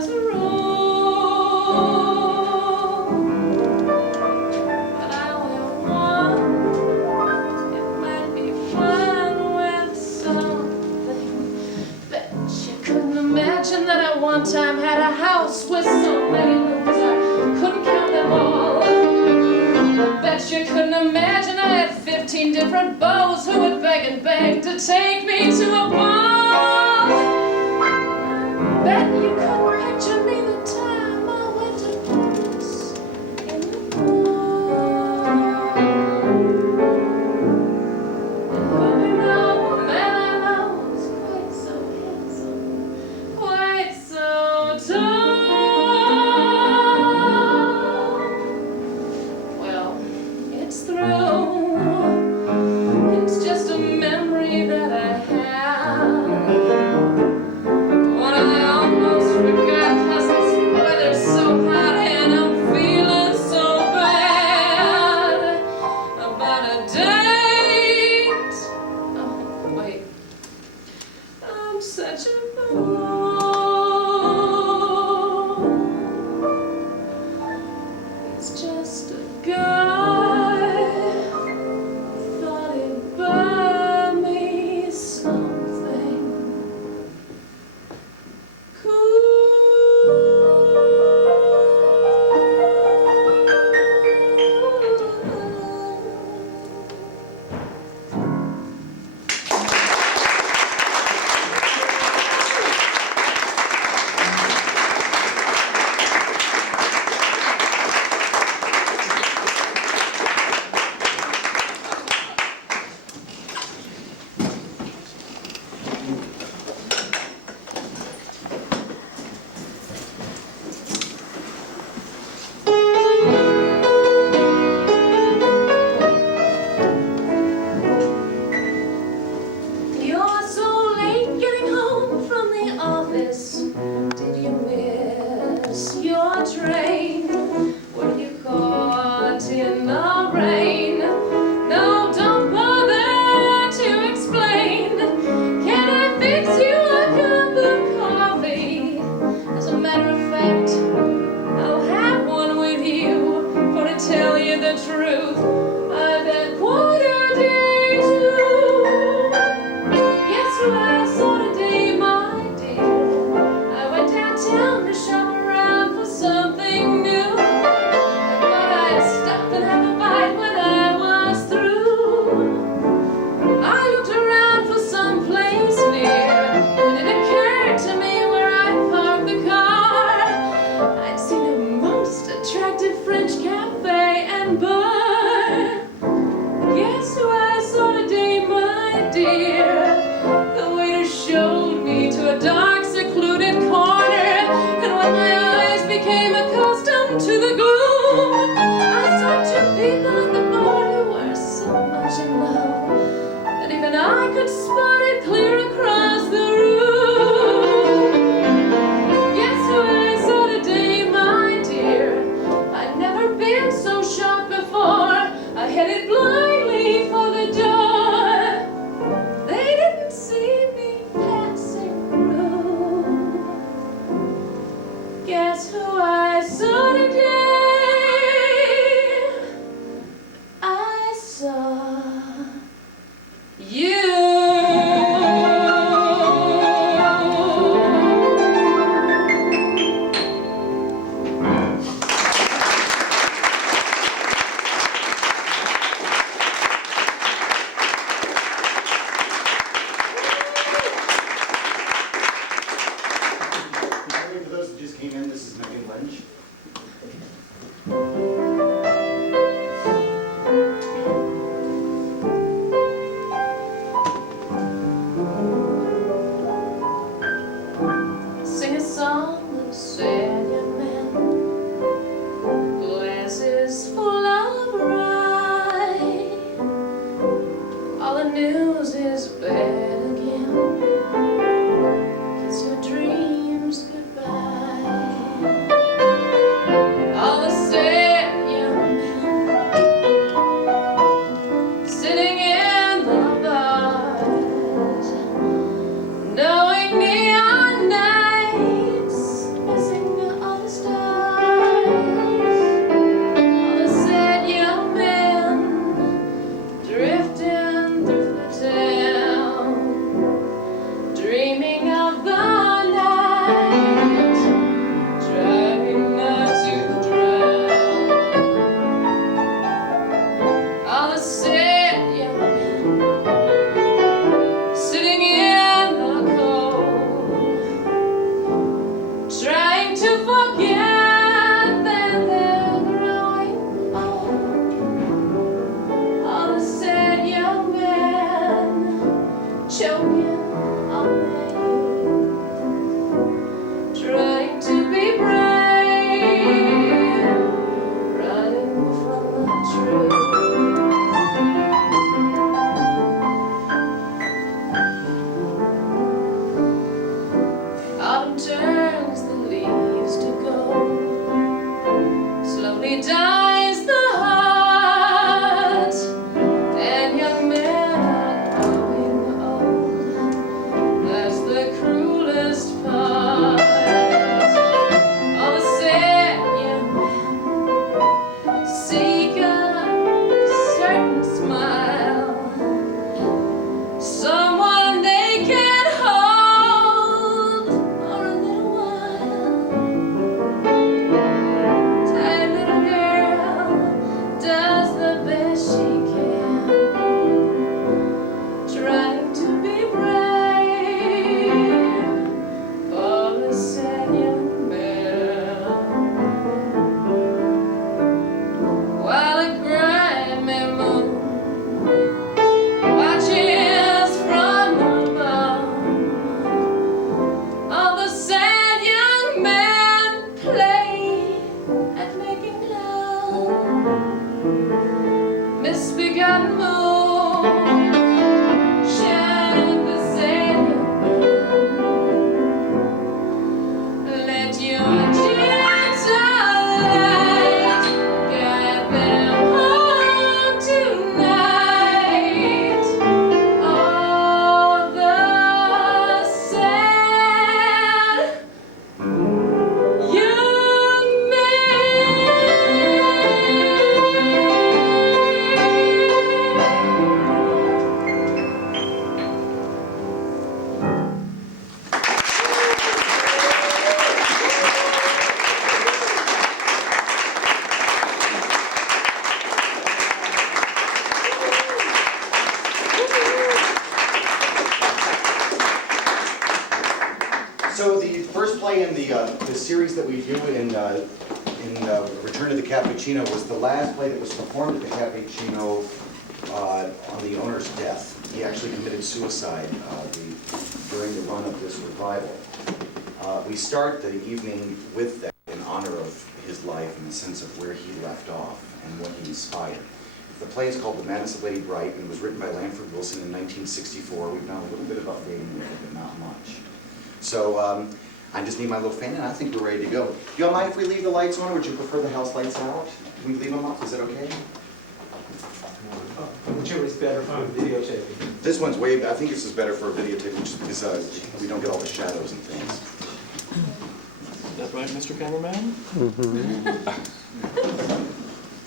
as a rule, but I will want. It might be fun with something. Bet you couldn't imagine that I one time had a house with so many rooms I couldn't count them all. I bet you couldn't imagine I had 15 different beaux who would beg and beg to take me to a ball. Bet you couldn't picture me the time I went to Paris in the fall. And who you know, the man I know was quite so handsome, quite so tall. Well, it's through. It's just a memory that I have. One of the almost forgot cousins. Boy, they're so hot and I'm feeling so bad about a date. Oh, wait. I'm such a fool. He's just a guy who thought he'd buy me something You're so late getting home from the office. Did you miss your train? Were you caught in the rain? No, don't bother to explain. Can I fix you a cup of coffee? As a matter of fact, I'll have one with you. For to tell you the truth, I've had quite a day too. Guess who I saw today, my dear? I went downtown to shop around for something new. I thought I'd stop and have a bite when I was through. I looked around for some place near, and it occurred to me where I'd parked the car. I'd seen a most attractive French cafe and bar. Guess who I saw today, my dear? The waiter showed me to a dark, secluded corner, and when my eyes became accustomed to the gloom, I saw two people at the bar who were so much in love that even I could spot it clear across the room. Guess who I saw today, my dear? I'd never been so shocked before. I headed blindly for the door. They didn't see me passing through. Guess who I saw today? I saw you. For those who just came in, this is Megan Lynch. Sing a song of sad young men, glasses full of rye. All the news is bad again. Kiss your dreams goodbye. All the sad series that we do in Return to the Caffe Cino was the last play that was performed at the Caffe Cino on the owner's death. He actually committed suicide during the run of this revival. We start the evening with that in honor of his life and the sense of where he left off and what he inspired. The play is called The Madness of Lady Bright and was written by Lanford in 1964. We've done a little bit of updating with it, but not much. So I just need my little fan and I think we're ready to go. Do y'all mind if we leave the lights on, or would you prefer the house lights out? Can we leave them up? Is that okay? Whichever is better for videotaping. This one's way, I think this is better for videotaping just because we don't get all the shadows and things. Is that right, Mr. Cameraman?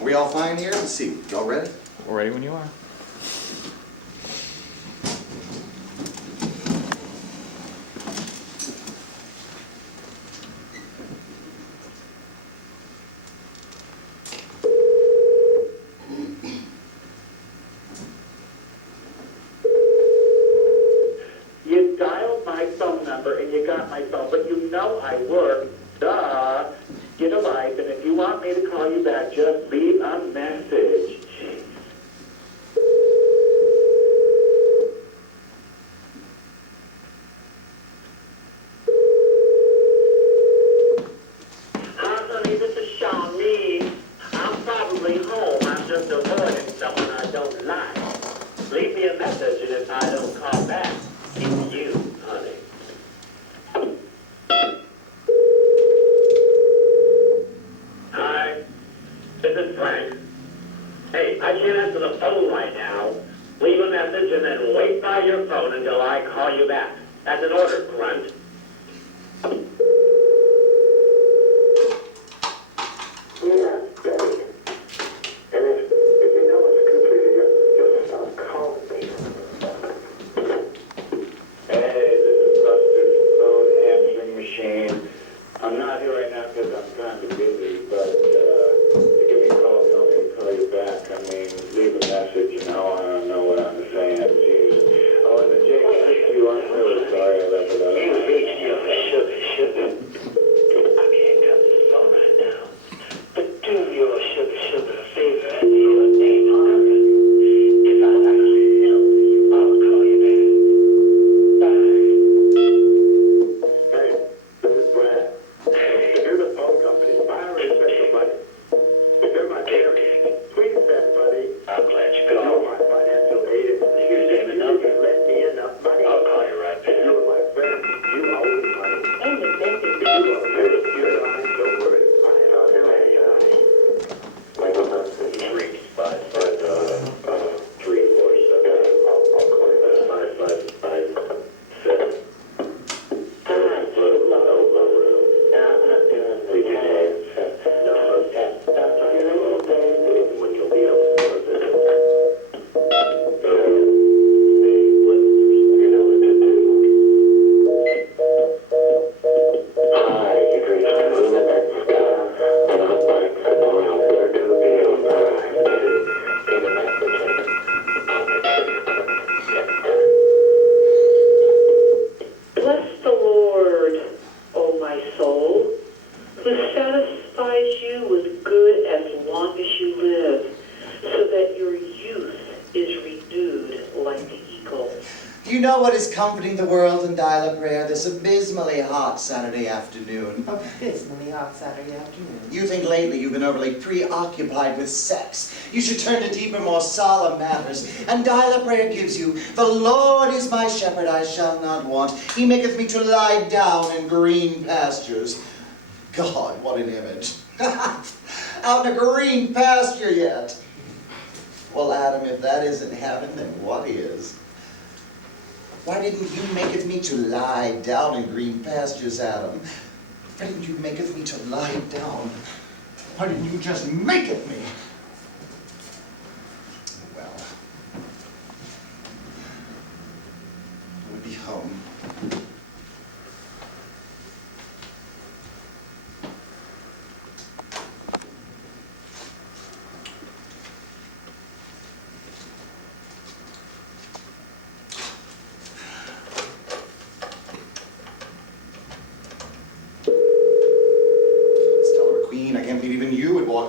Are we all fine here? Let's see. Y'all ready? We're ready when you are. You dialed my phone number and you got my phone, but you know I work. Duh. Get a life, and if you want me to call you back, just leave a message. Jeez. Hi, honey, this is Shawnee. I'm probably home. I'm just avoiding someone I don't like. Leave me a message, and if I don't call back, it's you, honey. Hi, this is Frank. Hey, I can't answer the phone right now. Leave a message and then wait by your phone until I call you back. That's an order, grunt. Yeah, Daddy. And if you know it's good for you, just stop calling me. Hey, this is Buster's phone answering machine. I'm not here right now because I'm kind of busy, but you give me a call, tell me to call you back. I mean, leave a message, you know, I don't know what I'm saying. Jeez. Oh, and the J62, I'm really sorry I left it out. You reached your sugar. I can't cut this phone right now. But do your sugar a favor and leave your name on it. If I actually help, I'll call you back. Bye. Hey, this is Brad. If you're the phone company, I already spent the money. If you're my parent, please send money. I'm glad you called. You're my financial aid. If you save enough, you lend me enough money. I'll call you right back. You're my friend. You owe me money. And the best is you are very good. Don't worry. I'll do it. Like a month, 3, 5, 3, 4, 7. I'll call you back. 5, 5, 7. Bless the Lord, O my soul, who satisfies you with good as long as you live, so that your youth is renewed like the eagle. Do you know what is comforting the world in dial-up prayer this abysmally hot Saturday afternoon? Abysmally hot Saturday afternoon. You think lately you've been overly preoccupied with sex. You should turn to deeper, more solemn matters. And dial-up prayer gives you, the Lord is my shepherd, I shall not want. He maketh me to lie down in green pastures. God, what an image. Out in a green pasture yet. Well, Adam, if that isn't heaven, then what is? Why didn't you maketh me to lie down in green pastures, Adam? Why didn't you maketh me to lie down? Why didn't you just maketh me? Well, we'll be home.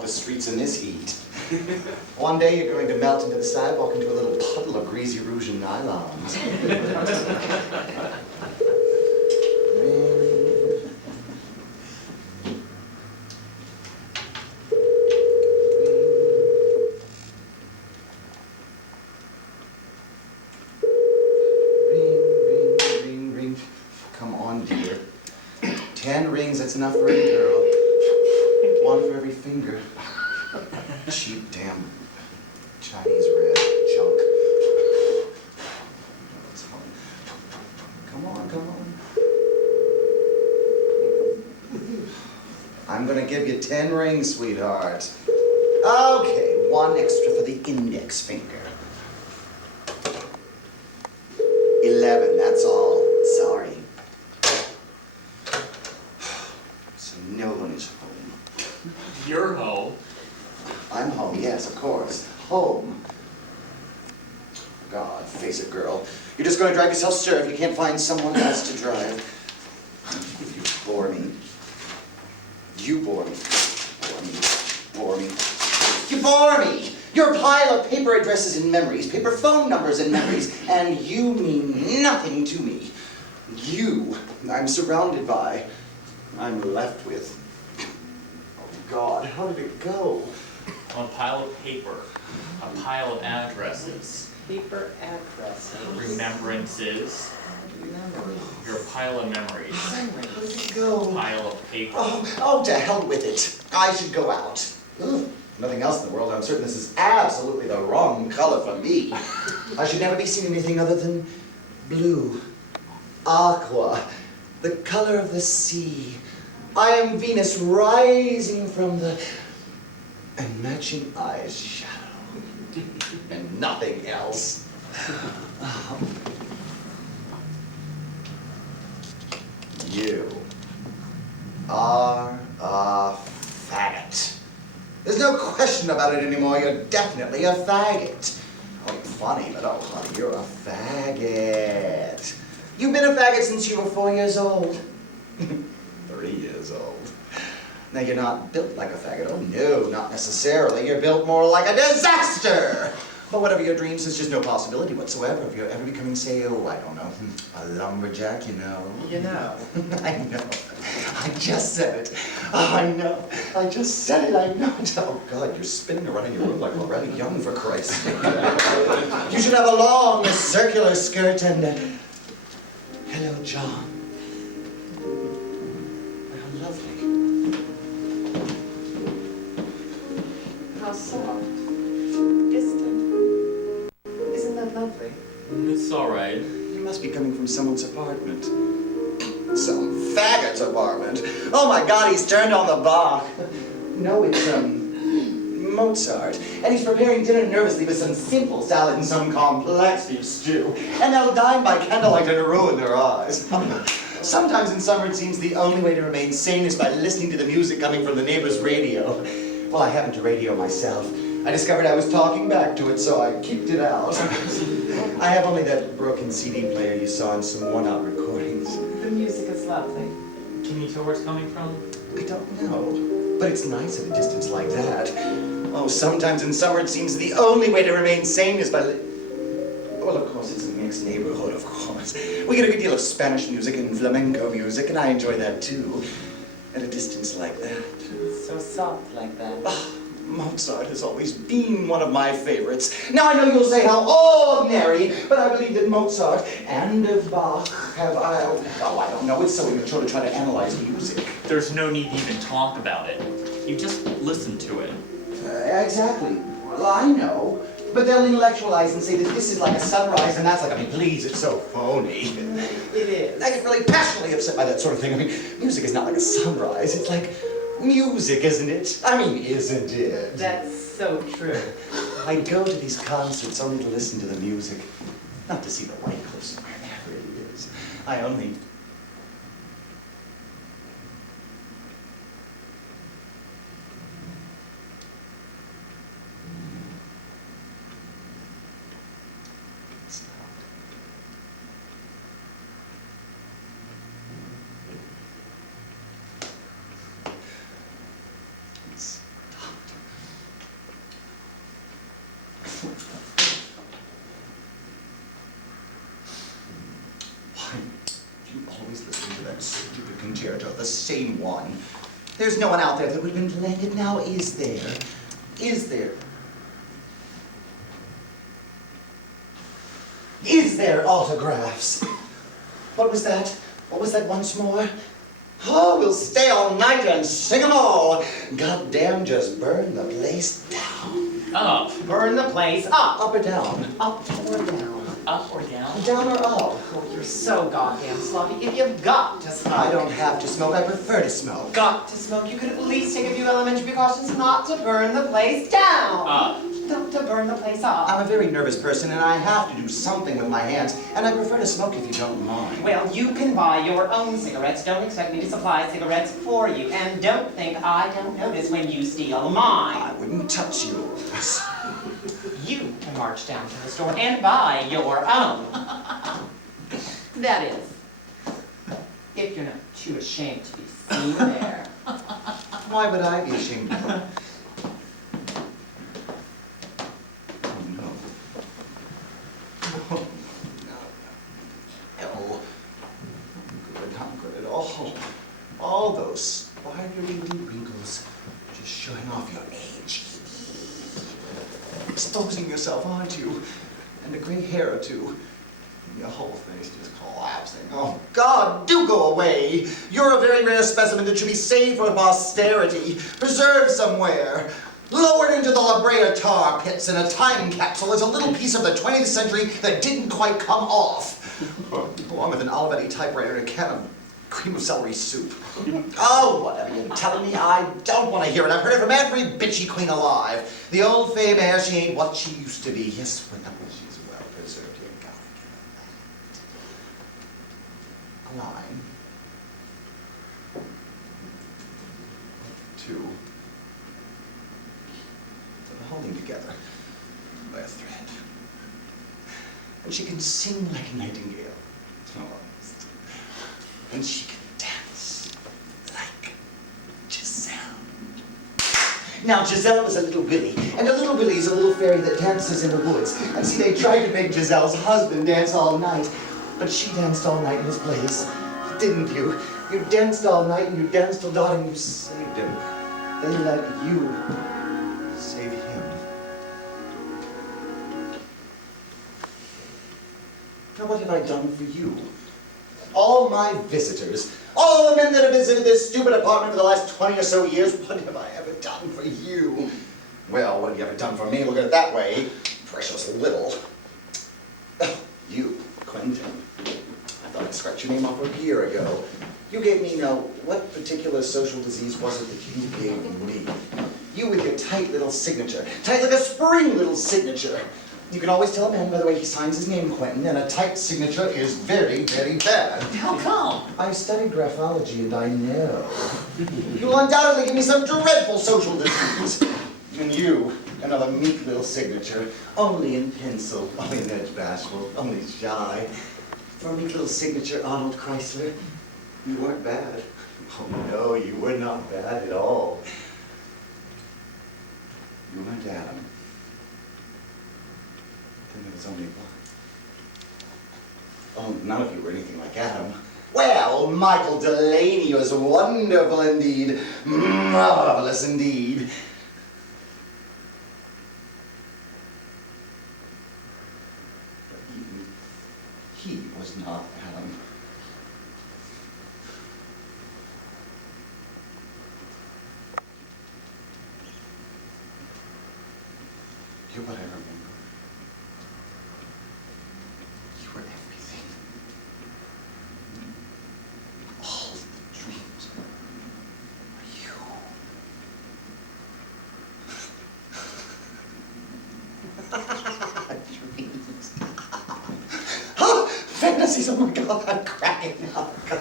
the streets in this heat. One day you're going to melt into the sidewalk into a little puddle of greasy rouge and nylons. Ring. Come on, dear. 10 rings, that's enough for any girl. One for every finger. Cheap damn Chinese red junk. Come on. I'm gonna give you 10 rings, sweetheart. Okay, 1 extra for the index finger. 11, that's all. Sorry. So no one is home. You're home. I'm home, yes, of course. Home. God, face it, girl. You're just going to drive yourself stir if you can't find someone else to drive. You bore me. You bore me. Bore me. You bore me! You're a pile of paper addresses and memories, paper phone numbers and memories, and you mean nothing to me. You, I'm surrounded by, I'm left with. Oh God, how did it go? A pile of paper. A pile of addresses. Paper addresses. Remembrances. Your pile of memories. How did it go? Pile of paper. Oh, to hell with it. I should go out. Ugh. Nothing else in the world. I'm certain this is absolutely the wrong color for me. I should never be seen anything other than blue, aqua, the color of the sea. I am Venus rising from the and matching eyes shadow and nothing else. You are a faggot. There's no question about it anymore. You're definitely a faggot. Oh, you're funny, but oh, honey, you're a faggot. You've been a faggot since you were 4 years old. 3 years old. Now, you're not built like a faggot. Oh, no, not necessarily. You're built more like a disaster. But whatever your dreams, there's just no possibility whatsoever of you ever becoming, say, oh, I don't know, a lumberjack, you know. You know. I know. I just said it. Oh, I know. I just said it. I know it. Oh, God, you're spinning around in your room like Loretta Young, for Christ's sake. You should have a long, circular skirt and hello, John. How lovely. How soft. Distant. Isn't that lovely? It's alright. You must be coming from someone's apartment. Some faggot's apartment. Oh my God, he's turned on the Bach. No, it's, Mozart. And he's preparing dinner nervously with some simple salad and some complex beef stew. And they'll dine by candlelight and ruin their eyes. Sometimes in summer it seems the only way to remain sane is by listening to the music coming from the neighbor's radio. Well, I happen to radio myself. I discovered I was talking back to it, so I kicked it out. I have only that broken CD player you saw in some worn-out recordings. The music is lovely. Can you tell where it's coming from? I don't know, but it's nice at a distance like that. Oh, sometimes in summer it seems the only way to remain sane is by well, of course, it's a mixed neighborhood, of course. We get a good deal of Spanish music and flamenco music, and I enjoy that too, at a distance like that. So soft like that. Mozart has always been one of my favorites. Now I know you'll say how ordinary, but I believe that Mozart and Bach have, I don't know, it's so immature to try to analyze music. There's no need to even talk about it. You just listen to it. Exactly. Well, I know. But they'll intellectualize and say that this is like a sunrise, and that's like, I mean, please, it's so phony. It is. I get really passionately upset by that sort of thing. I mean, music is not like a sunrise. It's like music, isn't it? I mean, isn't it? That's so true. I go to these concerts only to listen to the music, not to see the White Cliffs, wherever it is. I only... Stopped. concerto, the same one. There's no one out there that would have been playing it now, is there? Is there? Is there autographs? What was that? What was that once more? Oh, we'll stay all night and sing 'em all. Goddamn, just burn the place down. Up. Burn the place up. Up or down? Up or down? Up or down? Down or up? Oh, you're so goddamn sloppy. If you've got to smoke. I don't have to smoke, I prefer to smoke. Got to smoke. You could at least take a few elementary precautions not to burn the place down. Up. Not to burn the place up. I'm a very nervous person and I have to do something with my hands, and I prefer to smoke if you don't mind. Well, you can buy your own cigarettes. Don't expect me to supply cigarettes for you. And don't think I don't notice when you steal mine. I wouldn't touch yours. You can march down to the store and buy your own. That is, if you're not too ashamed to be seen there. Why would I be ashamed of it? Oh, no. Oh, no. No. Not good at all. All those spidery wrinkles just showing off your age. Exposing yourself, aren't you? And a gray hair or two. Your whole face just collapsing. Oh, God, do go away. You're a very rare specimen that should be saved for posterity, preserved somewhere, lowered into the Liberace tar pits in a time capsule as a little piece of the 20th century that didn't quite come off, along with an Olivetti typewriter and a can of cream of celery soup. Oh, whatever you're telling me, I don't want to hear it. I've heard it from every bitchy queen alive. The old fame heir, she ain't what she used to be. Yes, well, she's well preserved here. God, a line. 2. They're holding together by a thread. And she can sing like a nightingale. Oh. And she can dance like Giselle. Now, Giselle was a little Willy, and a little Willy is a little fairy that dances in the woods. And see, they tried to make Giselle's husband dance all night, but she danced all night in his place, didn't you? You danced all night, and you danced till dawn, and you saved him. They let you save him. Now, what have I done for you? All my visitors, all the men that have visited this stupid apartment for the last 20 or so years, what have I ever done for you? Well, what have you ever done for me? Look at it that way. Precious little. Oh, you, Quentin. I thought I'd scratch your name off a year ago. You gave me, now, what particular social disease was it that you gave me? You with your tight little signature. Tight like a spring little signature. You can always tell a man by the way he signs his name, Quentin, and a tight signature is very, very bad. How come? I've studied graphology and I know. You will undoubtedly give me some dreadful social disease. And you, another meek little signature, only in pencil, only an edge bashful, only shy. For a meek little signature, Arnold Chrysler, you weren't bad. Oh no, you were not bad at all. You weren't Adam. Then there was only one. Oh, none of you were anything like Adam. Well, Michael Delaney was wonderful indeed. Marvelous indeed. But even he was not Adam. You're what I remember. You were everything. All the dreams were you. Dreams. Oh, fantasies, oh my God, I'm cracking. Oh God.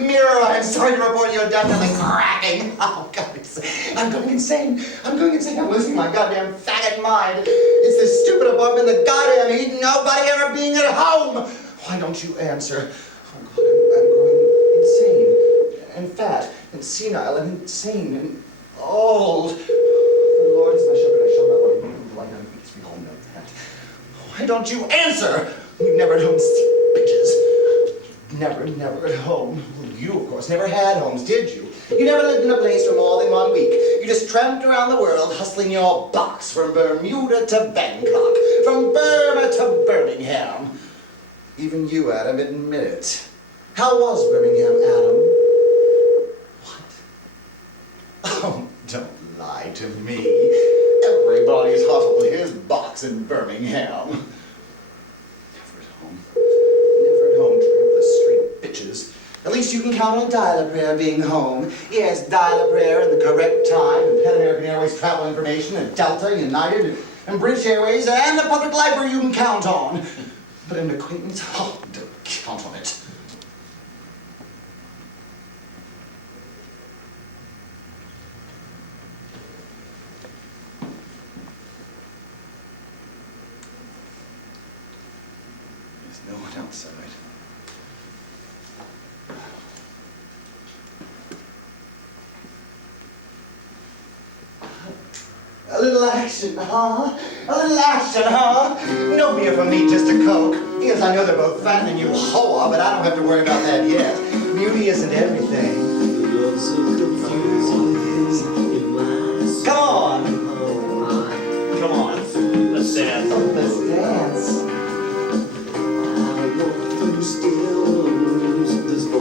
Mirror, I'm sorry to report you're definitely cracking. Oh God, I'm going insane. I'm going insane. I'm losing my goddamn faggot mind. It's this stupid apartment, the goddamn heat, nobody ever being at home. Why don't you answer? Oh God, I'm growing insane and fat and senile and insane and old. The Lord is my shepherd, I shall not want to be like him. We all know that. Why don't you answer? You've never known sea bitches. Never at home. Well, you, of course, never had homes, did you? You never lived in a place for more than 1 week. You just tramped around the world hustling your box from Bermuda to Bangkok, from Burma to Birmingham. Even you, Adam, admit it. How was Birmingham, Adam? What? Oh, don't lie to me. Everybody's hustling his box in Birmingham. Never at home. Never at home, tramp the street bitches. At least you can count on Dial-A-Prayer being home. Yes, Dial-A-Prayer in the correct time, and Pan American Airways travel information, and Delta, United, and British Airways, and the public library you can count on. But an acquaintance, oh, don't count on it. There's no one outside. A little action, huh? A little action, huh? No beer for me, just a Coke. Yes, I know they're both fat and you hoa, but I don't have to worry about that yet. Beauty isn't everything. Come on! Come on, let's dance. Oh, let's dance. What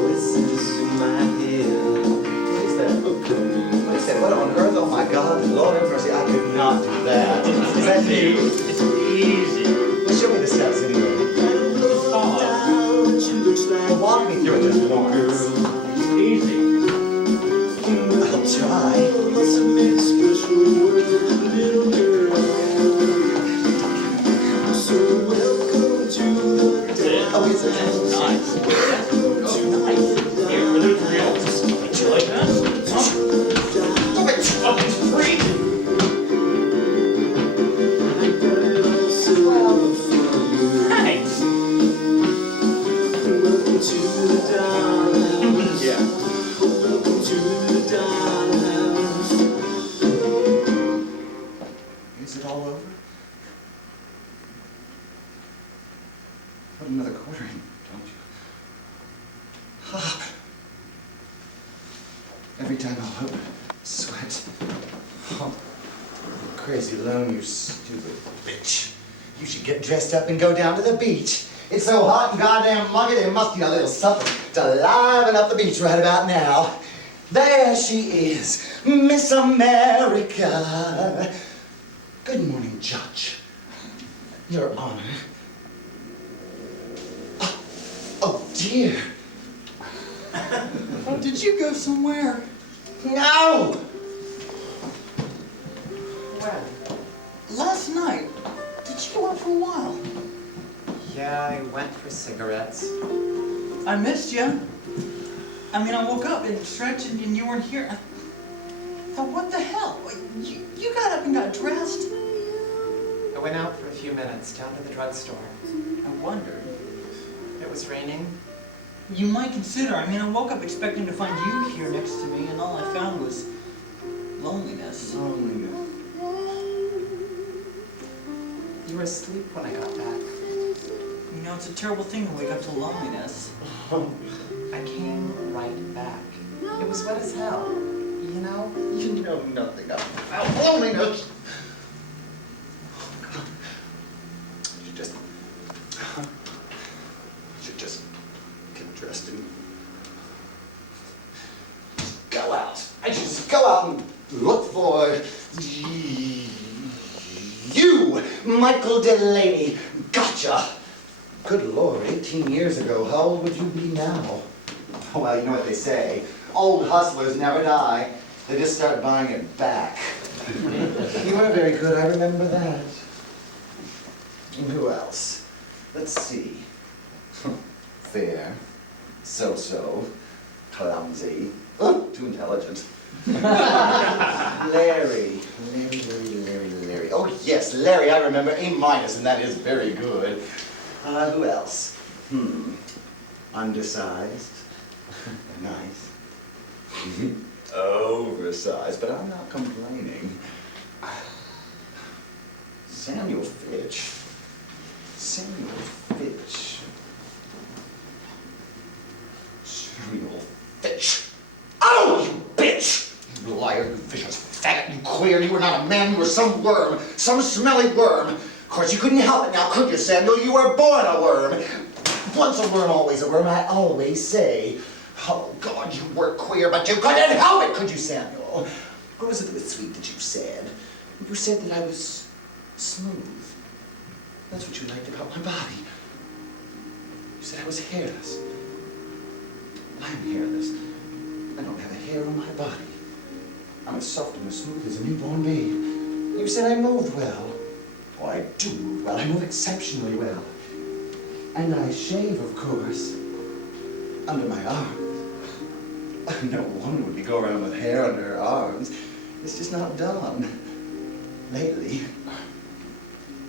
is that? What is that? What on earth? Oh my God, Lord have mercy, I could not do that. Is that you? It's easy. Well, show me the steps anyway. Well, walk me through it just once. Easy. I'll try. That's it. Oh, is it? Nice. Oh, nice. Here, are those real? You like that? Huh? Oh, it's free. Thanks. Yeah. Is it all over? Put another quarter in, don't you? Every time I'll open, sweat. Oh, crazy alone, you stupid bitch. You should get dressed up and go down to the beach. It's so hot and goddamn muggy, there must be a little something to liven up the beach right about now. There she is, Miss America. Good morning, Judge. Your Honor. Oh, dear. Did you go somewhere? No! When? Last night. Did you go out for a while? Yeah, I went for cigarettes. I missed you. I mean, I woke up and stretched and you weren't here. I thought, what the hell? You got up and got dressed. I went out for a few minutes down to the drugstore. I wondered. It was raining. You might consider. I mean, I woke up expecting to find you here next to me, and all I found was loneliness. Loneliness. You were asleep when I got back. You know, it's a terrible thing to wake up to loneliness. I came right back. It was wet as hell, you know? You know nothing about loneliness. You should just get dressed and go out. I should just go out and look for you, Michael Delaney. Gotcha. Good Lord, 18 years ago, how old would you be now? Well, you know what they say. Old hustlers never die. They just start buying it back. You were very good, I remember that. And who else? Let's see. Fair. So-so. Clumsy. Oh, too intelligent. Larry. Larry. Oh, yes, Larry, I remember. A-, and that is very good. Who else? Undersized. Nice. Oversized, but I'm not complaining. Samuel Fitch. vicious faggot, you queer. You were not a man, you were some worm, some smelly worm. Of course, you couldn't help it now, could you, Samuel? You were born a worm. Once a worm, always a worm, I always say. Oh, God, you were queer, but you couldn't help it, could you, Samuel? What was it that was sweet that you said? You said that I was smooth. That's what you liked about my body. You said I was hairless. I'm hairless. I don't have a hair on my body. I'm as soft and as smooth as a newborn babe. You said I moved well. Oh, I do move well. I move exceptionally well. And I shave, of course, under my arm. No woman would go around with hair under her arms. It's just not done. Lately.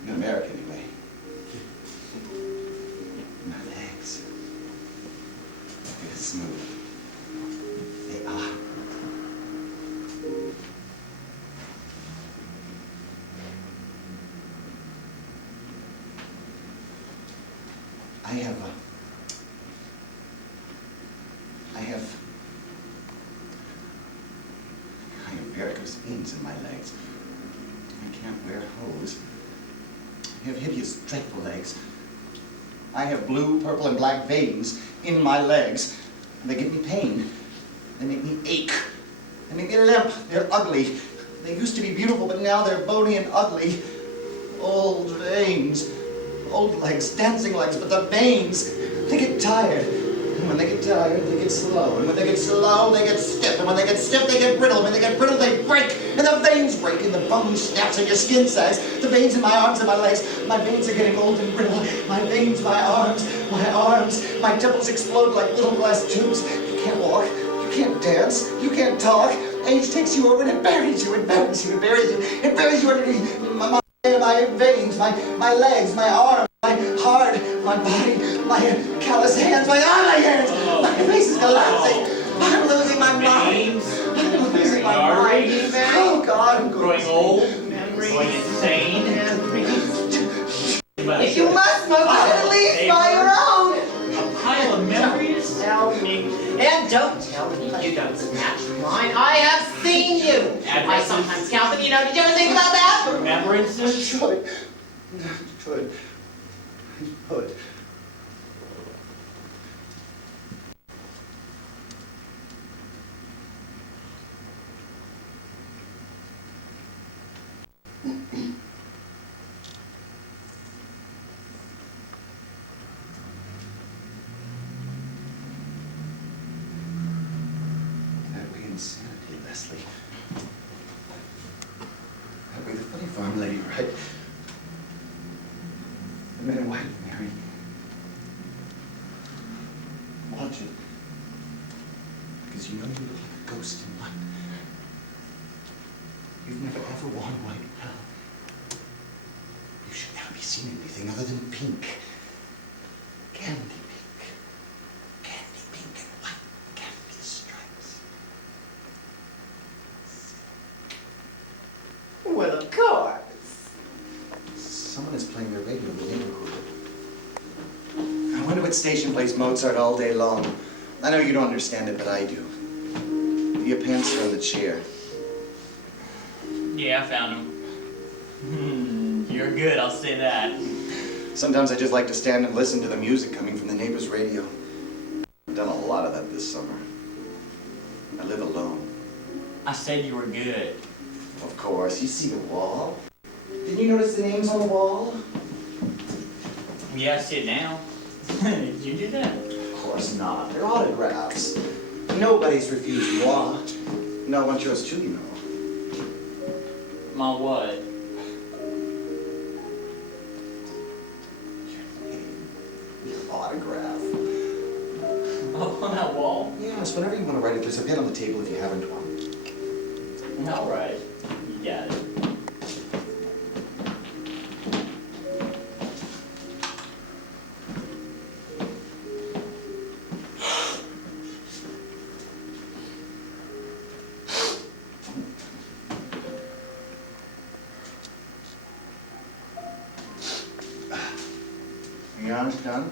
In America, anyway. My legs. They're smooth. They are. I have varicose veins in my legs. I can't wear hose. I have hideous, dreadful legs. I have blue, purple, and black veins in my legs. And they give me pain. They make me ache. They make me limp. They're ugly. They used to be beautiful, but now they're bony and ugly. Old veins. Old legs, dancing legs, but the veins, they get tired. And when they get tired, they get slow. And when they get slow, they get stiff. And when they get stiff, they get brittle. And when they get brittle, they break. And the veins break, and the bone snaps, and your skin sags. The veins in my arms and my legs. My veins are getting old and brittle. My veins, my arms. My temples explode like little glass tubes. You can't walk. You can't dance. You can't talk. Age takes you over and it buries you. It buries you. It buries you. It buries you underneath my veins, my legs, my arms, my heart, my body, my callous hands, my ugly hands. My face is collapsing. I'm losing my mind. I'm losing my mind. Oh God, I'm Growing old, going insane. If you must smoke, at least by your own. A pile of memories? Tell me. And don't tell me you don't snatch mine. I have seen you. I sometimes count them, you know. Did you ever think about that? Remembrances? Should. That'd be insanity, Leslie. That'd be the funny farm lady, right? The man in white, Mary. Watch it. Because you know you look like a ghost in white. You've never ever worn white well. You should never be seen in anything other than pink. Candy pink. Candy pink and white candy stripes. Well, of course. Someone is playing their radio in the neighborhood. I wonder what station plays Mozart all day long. I know you don't understand it, but I do. Your pants are on the chair. Yeah, I found him. You're good, I'll say that. Sometimes I just like to stand and listen to the music coming from the neighbor's radio. I've done a lot of that this summer. I live alone. I said you were good. Of course, you see the wall. Didn't you notice the names on the wall? Yeah, I see it now. Did you do that? Of course not. They're autographs. Nobody's refused moi. No, I want yours too, you know. My what? Your autograph. Oh, on that wall? Yes, whenever you want to write it, there's a pen on the table if you haven't one. All right. You got it. Are you honest, John?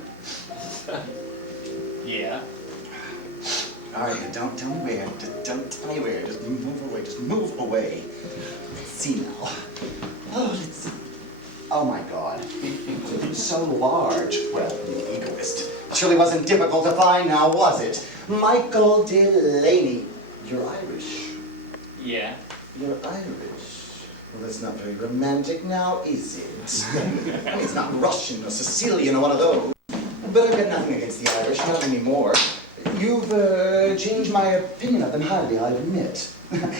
Yeah. All right, don't tell me where. Just don't tell me where. Just move away. Just just move away. Let's see now. Oh, let's see. Oh my God. It's so large. Well, you egoist. It surely wasn't difficult to find now, was it? Michael Delaney. You're Irish. Yeah. You're Irish. Well, that's not very romantic now, is it? I mean, it's not Russian or Sicilian or one of those. But I've got nothing against the Irish, not anymore. You've changed my opinion of them highly, I admit.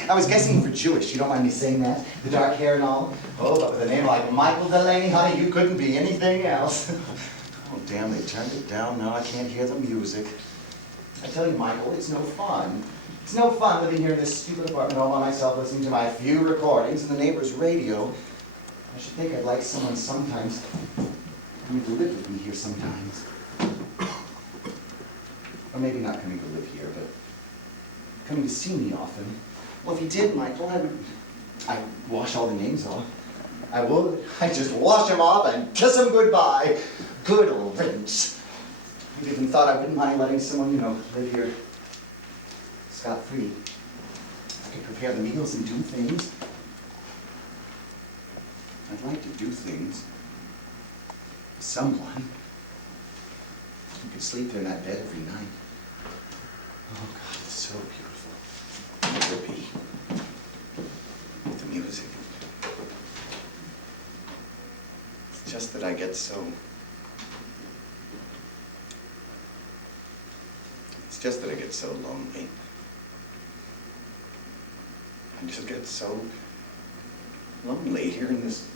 I was guessing for Jewish, you don't mind me saying that? The dark hair and all? Oh, but with a name like Michael Delaney, honey, you couldn't be anything else. Oh, damn, they turned it down. Now I can't hear the music. I tell you, Michael, it's no fun. It's no fun living here in this stupid apartment all by myself, listening to my few recordings and the neighbor's radio. I should think I'd like someone sometimes coming to live with me here sometimes. Or maybe not coming to live here, but coming to see me often. Well, if he did, Michael, I'd wash all the names off. I would. I'd just wash them off and kiss them goodbye. Good old riddance. I've even thought I wouldn't mind letting someone, live here scot-free. I could prepare the meals and do things. I'd like to do things. Someone who could sleep there in that bed every night. Oh, God, it's so beautiful. It would be. With the music. It's just that I get so... It's just that I get so lonely. I just get so lonely here in this...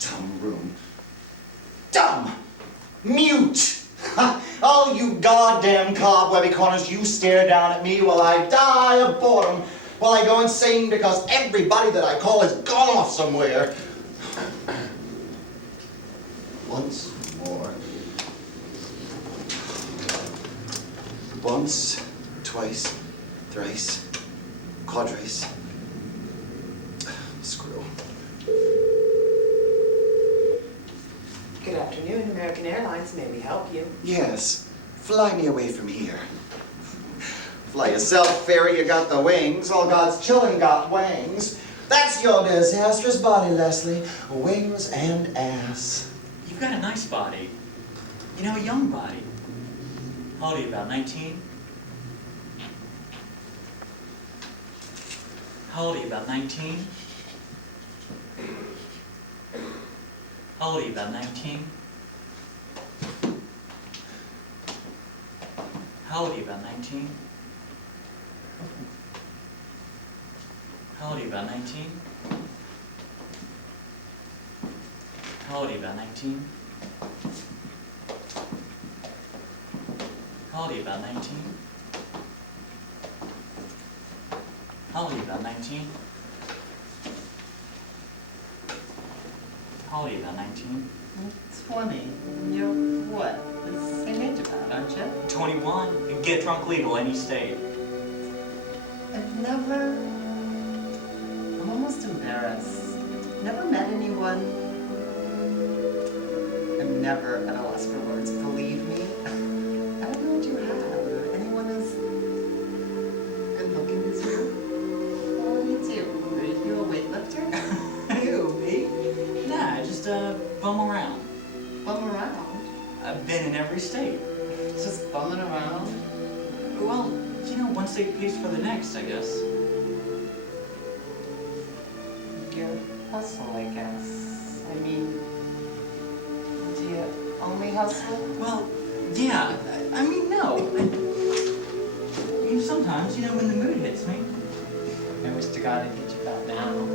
dumb room. Dumb! Mute! All you goddamn cobwebby corners, you stare down at me while I die of boredom, while I go insane because everybody that I call has gone off somewhere. Once more. Once, twice, thrice, quadrice. Screw. Good afternoon, American Airlines. May we help you? Yes, fly me away from here. Fly yourself, fairy, you got the wings. All God's children got wings. That's your disastrous body, Leslie. Wings and ass. You've got a nice body. A young body. How old are you, about 19? How old are you, about 19? How old are you, about 19? How old are you, about 19? How old are you, about 19? How old are you, about 19? How old are you, about 19? How old are you, about 19? How old are you, about 19? 20. You're what? The same age about, aren't you? 21. You can get drunk legal any state. I'm almost embarrassed. Never met anyone. I'm never at a loss for words, believe me. I don't know what you have. Anyone as good looking as you? Well, me too. Are you a weightlifter? Who, me? Nah, just bum around. Bum around? I've been in every state. Just bumming around? Well, one state pays for the next, I guess. Your hustle, I guess. I mean, do you only hustle? Well, yeah. I mean, no. Sometimes, when the mood hits me. I wish to God I'd get you back now.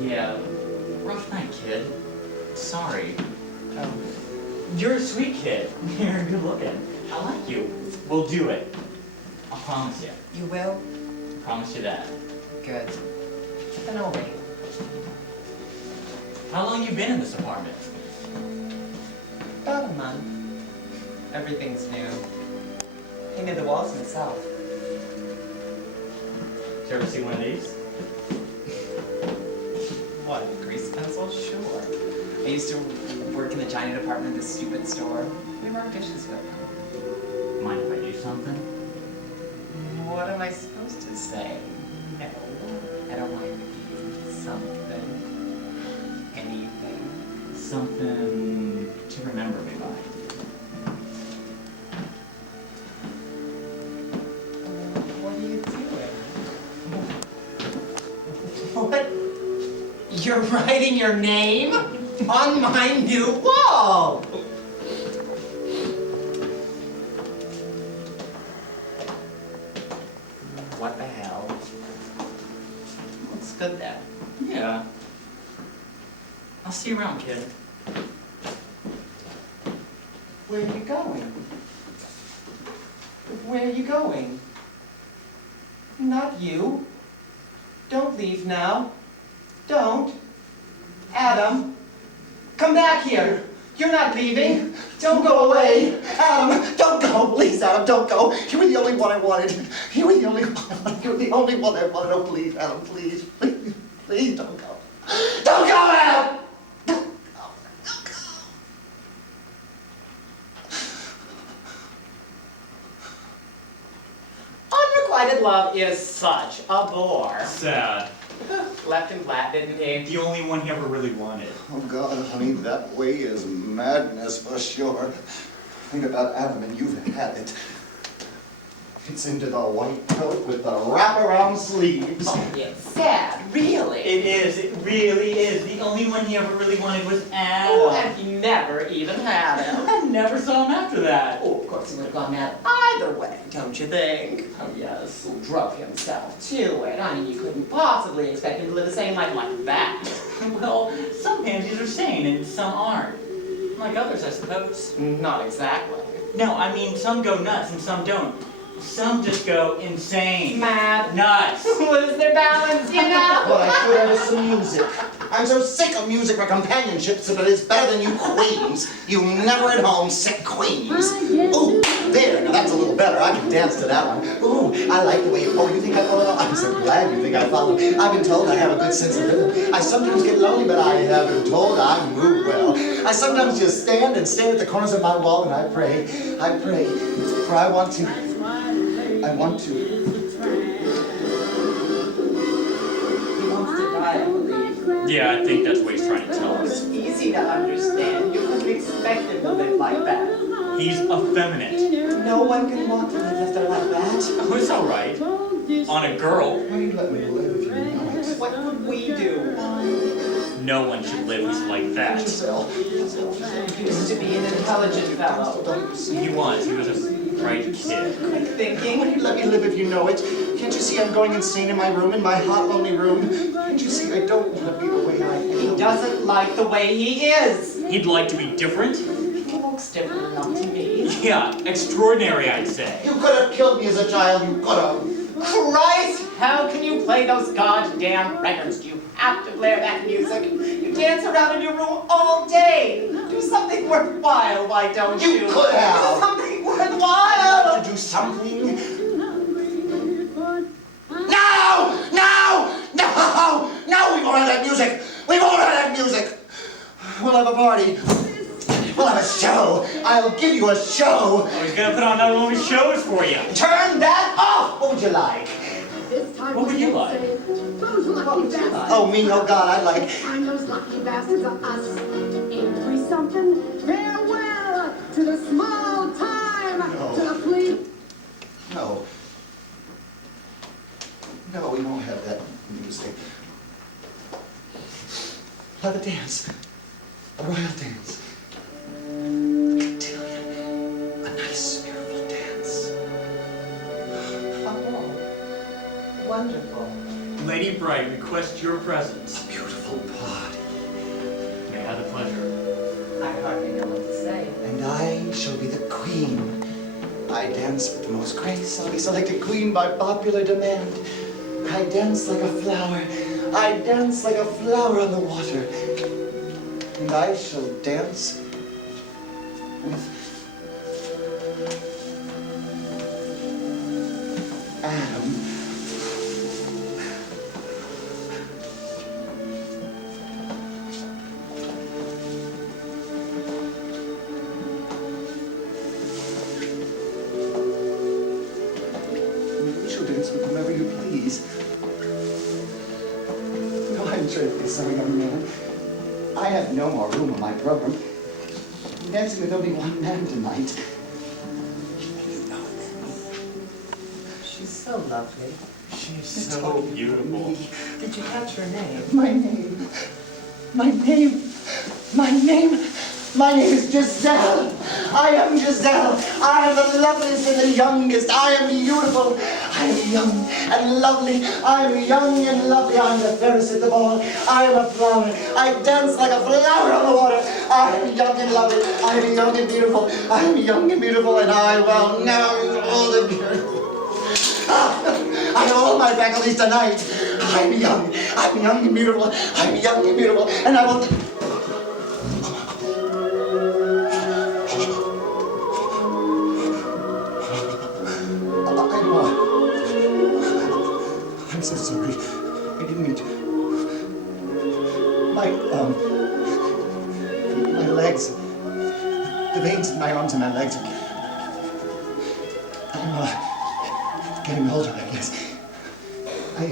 Yeah, rough night, kid. Sorry. Oh. You're a sweet kid. You're good looking. I like you. We'll do it. I promise you. You will? I promise you that. Good. Then I'll wait. How long you been in this apartment? About a month. Everything's new. Painted the walls myself. Did you ever see one of these? What, a grease pencil? Sure. I used to work in the china department of this stupid store. We mark dishes with them. Mind if I do something? What am I supposed to say? No, I don't mind if you something. Anything. Something to remember me by. What are you doing? What? You're writing your name on my new wall! What the hell? Looks good then. Yeah. I'll see you around, kid. Where are you going? Where are you going? Not you. Don't leave now. Don't. Adam, come back here. You're not leaving. Don't go away. Adam, don't go. Please, Adam, don't go. You were the only one I wanted. You were the only one. You were the only one I wanted. Oh, please, Adam, please. Please, please don't go. Don't go, Adam! Unrequited love is such a bore. Sad. Left him flat, didn't he? The only one he ever really wanted. Oh, God, honey, that way is madness for sure. Think about Adam and you've had it. It's into the white coat with the wraparound sleeves. Oh, it's sad, really. It is. It really is. The only one he ever really wanted was Adam. Oh, and he never even had him. I never saw him after that. Oh, of course he would have gone mad either way, don't you think? Oh, yes, who drove himself to it. I mean, you couldn't possibly expect him to live a sane life like that. Well, some pansies are sane and some aren't. Like others, I suppose. Not exactly. No, I mean, some go nuts and some don't. Some just go insane. Mad. Nuts. Lose their balance, you know? What I could have is some music. I'm so sick of music for companionship, so that it's better than you queens. You never at home sick queens. Ooh, there, now that's a little better. I can dance to that one. Ooh, I like the way you, oh, you think I follow? I'm so glad you think I follow. I've been told I have a good sense of rhythm. I sometimes get lonely, but I have been told I move well. I sometimes just stand and stare at the corners of my wall and I pray, for I want to. He wants to die, I believe. Yeah, I think that's what he's trying to tell It's us. easy to understand. You couldn't expect him to live like that. He's effeminate. No one can want to live if they're like that. Oh, it's all right. On a girl, Why you let me live if you know it? What would we do? no one should live who's like that. Giselle. Used to be an intelligent fellow. He was a bright kid. Quick thinking. Why you let me live if you know it? Can't you see I'm going insane in my room, in my hot, lonely room? Can't you see I don't want to be the way I am? He doesn't like the way he is. He'd like to be different. He looks different enough to me. Yeah, extraordinary, I'd say. You could have killed me as a child, you could have. Christ! How can you play those goddamn records? Do you have to play that music? You dance around in your room all day. Do something worthwhile, why don't you? You could have. Do something worthwhile. To do something. No! No! No! No! We won't have that music! We won't have that music! We'll have a party. We'll have a show. I'll give you a show. Oh, he's gonna put on another one of his shows for you. Turn that off! What would you like? What would you like? Those lucky bastards. Oh, me, oh God, I like. Find those lucky bastards of us. Ain't we something? Farewell to the small time, No. to the fleet. No. No, we won't have that music. Have a dance. A royal dance. A nice, beautiful dance. Oh, wonderful. Lady Bright requests your presence. A beautiful party. May I have the pleasure? I hardly know what to say. And I shall be the queen. I dance with the most grace. I'll be selected queen by popular demand. I dance like a flower. I dance like a flower on the water. And I shall dance with Adam. sorry, young man. I have no more room on my program. I'm dancing with only one man tonight. She's so lovely. She's so beautiful. Did you catch her name? My name. My name. My name. My name is Giselle. I am Giselle. I am the loveliest and the youngest. I am beautiful. I am young and lovely. I am young and lovely. I am the fairest at the ball. I am a flower. I dance like a flower on the water. I am young and lovely. I am young and beautiful. I am young and beautiful, and I will know all the beauty. I have all my faculties tonight. I'm young and beautiful. I'm young and beautiful, and I will. I'm so sorry. I didn't mean to. My legs, the veins in my arms and my legs. I'm getting older, I guess. I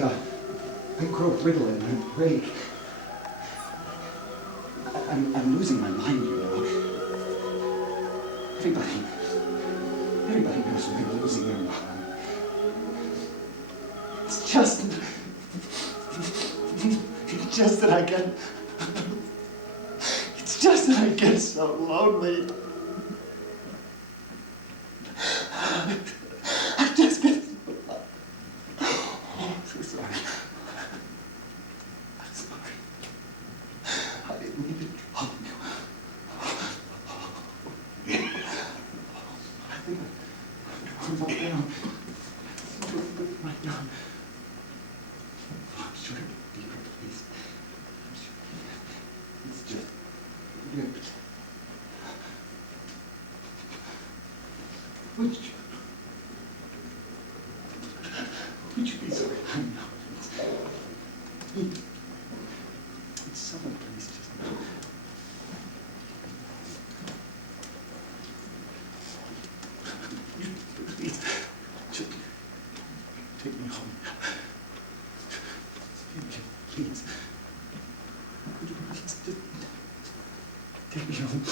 grow brittle and I break. I'm losing my mind, you know. Everybody knows when you're losing your mind. It's just that I get so lonely. I just get so I'm so sorry. I'm sorry. I didn't mean to trouble you. I think I'm all down. Right now. I'm sure it'll be deeper, please. I'm sure. It's just ripped. Would you be so kind now, please? It's someone, please, just now. Please, just take me home. Please. Would you please just take me home?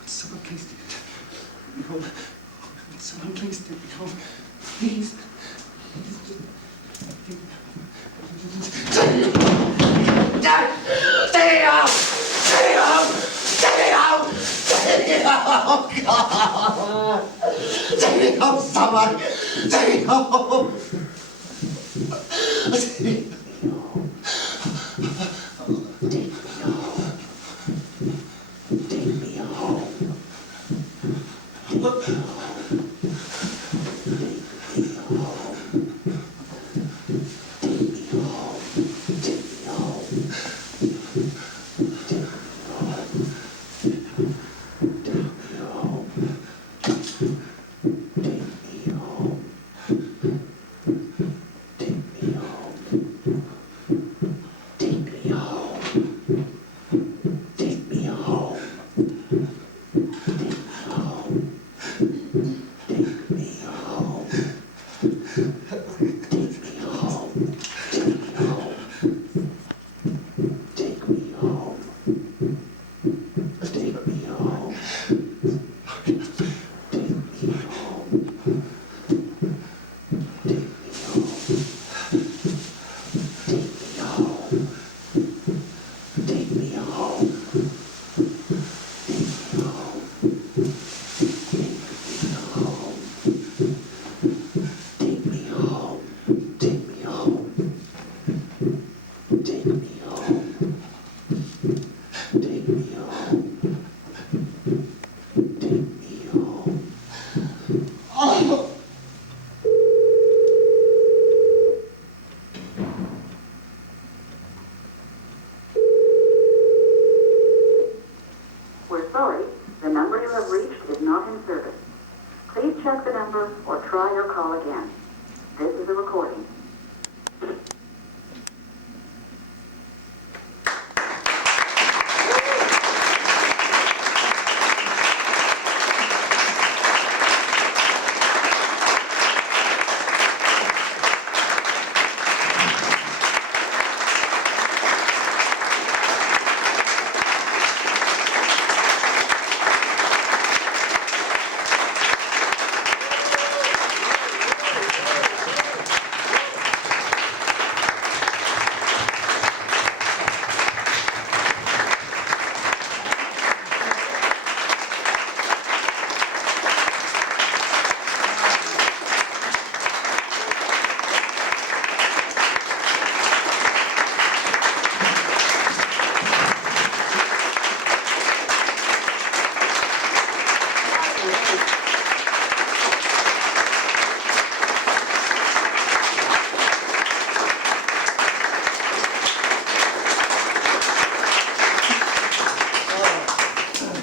Would someone please take me home? Would someone please take me home? Please. Take me home, someone! Take me home! We're sorry, the number you have reached is not in service. Please check the number or try your call again. This is a recording.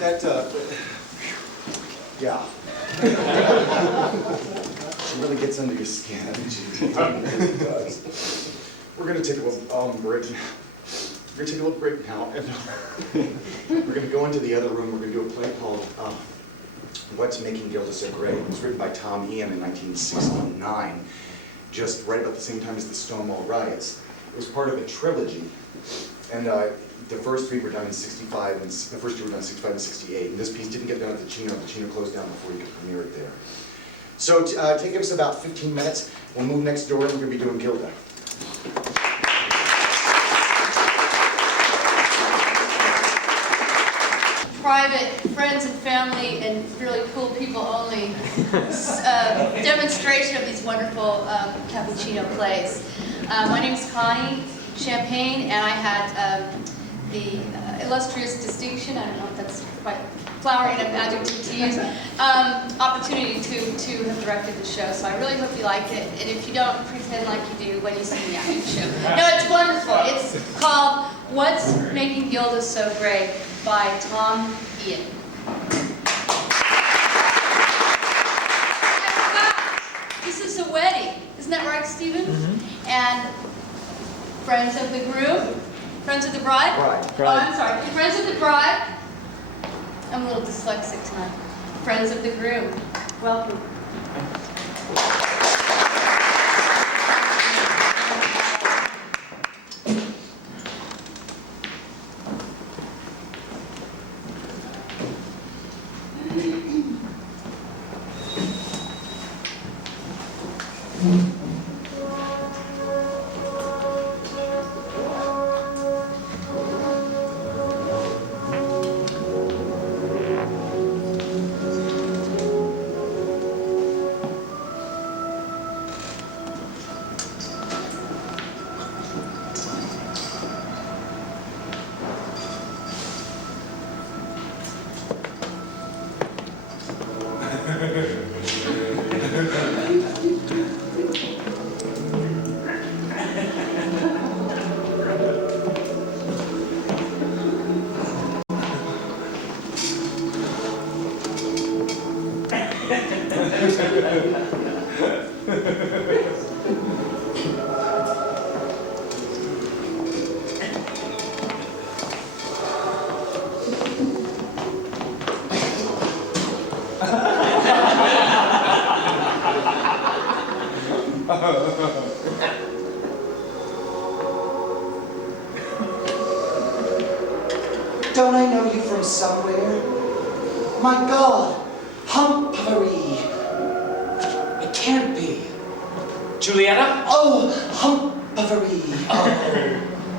Yeah. She really gets under your skin, doesn't she? Really does. We're gonna take a little break. We're gonna take a little break now, and we're gonna go into the other room. We're gonna do a play called What's Making Gilda So Great. It was written by Tom Eyen in 1969, just right about the same time as the Stonewall riots. It was part of a trilogy, and the first three were done in 65, and the first two were done in 65 and 68. And this piece didn't get done at the Cino. The Cino closed down before you could premiere it there. So take us about 15 minutes. We'll move next door, and we're going to be doing Gilda. Private, friends and family, and really cool people only demonstration of these wonderful Caffe Cino plays. My name is Connie Champagne, and I had the illustrious distinction, I don't know if that's quite flowery an adjective to use, opportunity to have directed the show. So I really hope you like it, and if you don't, pretend like you do when you see me after the show. No, it's wonderful. It's called What's Making Gilda So Great by Tom Eyen. This is a wedding, isn't that right, Stephen? Mm-hmm. And friends of the groom, friends of the bride? Bride. Oh, I'm sorry, friends of the bride. I'm a little dyslexic tonight. Friends of the groom, welcome. Don't I know you from somewhere? My God, Humpery. It can't be. Julietta? Oh, Humpery. Oh,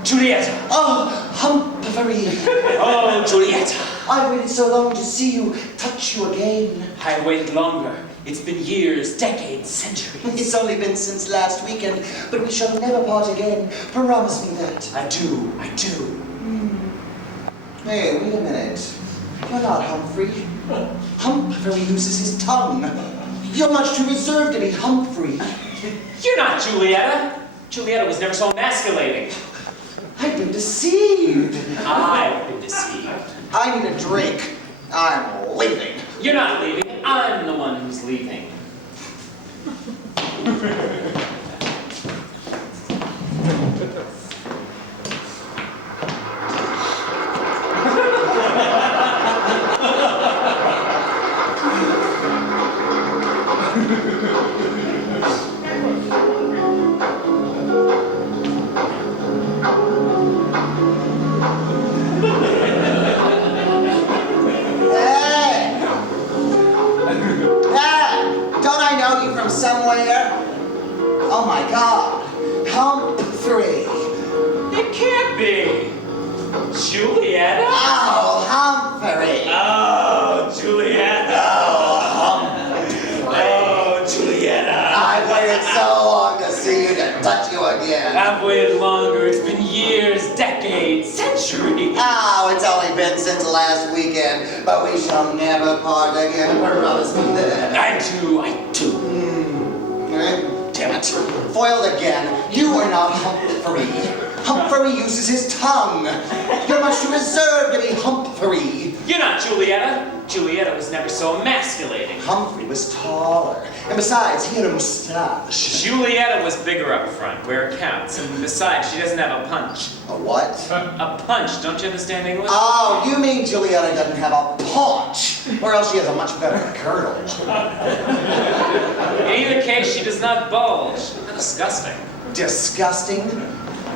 Julietta. Oh, Humpery. Oh, Julietta. I waited so long to see you, touch you again. I waited longer. It's been years, decades, centuries. It's only been since last weekend, but we shall never part again. Promise me that. I do, I do. Hey, wait a minute. You're not Humphrey. Humphrey uses his tongue. You're much too reserved to be Humphrey. You're not Julietta. Julietta was never so emasculating. I've been deceived. I've been deceived. I need a drink. I'm leaving. You're not leaving. I'm the one who's leaving. Somewhere. Oh my God, Humphrey. It can't be. Julietta? Oh, Humphrey. Oh, Julietta. Oh, Humphrey. Oh, Julietta. I waited so long to see you, to touch you again. I've waited longer. It's been years, decades, centuries. Oh, it's only been since last weekend, but we shall never part again. Promise me that. I do. Damn it. Foiled again. You are not Humphrey. Humphrey uses his tongue. You're much too reserved to be Humphrey. You're not Julietta. Julietta was never so emasculating. Humphrey was taller, and besides, he had a mustache. Julietta was bigger up front, where it counts, and besides, she doesn't have a punch. A what? A punch, don't you understand English? Oh, you mean Julietta doesn't have a paunch, or else she has a much better girdle. In either case, she does not bulge. How disgusting. Disgusting?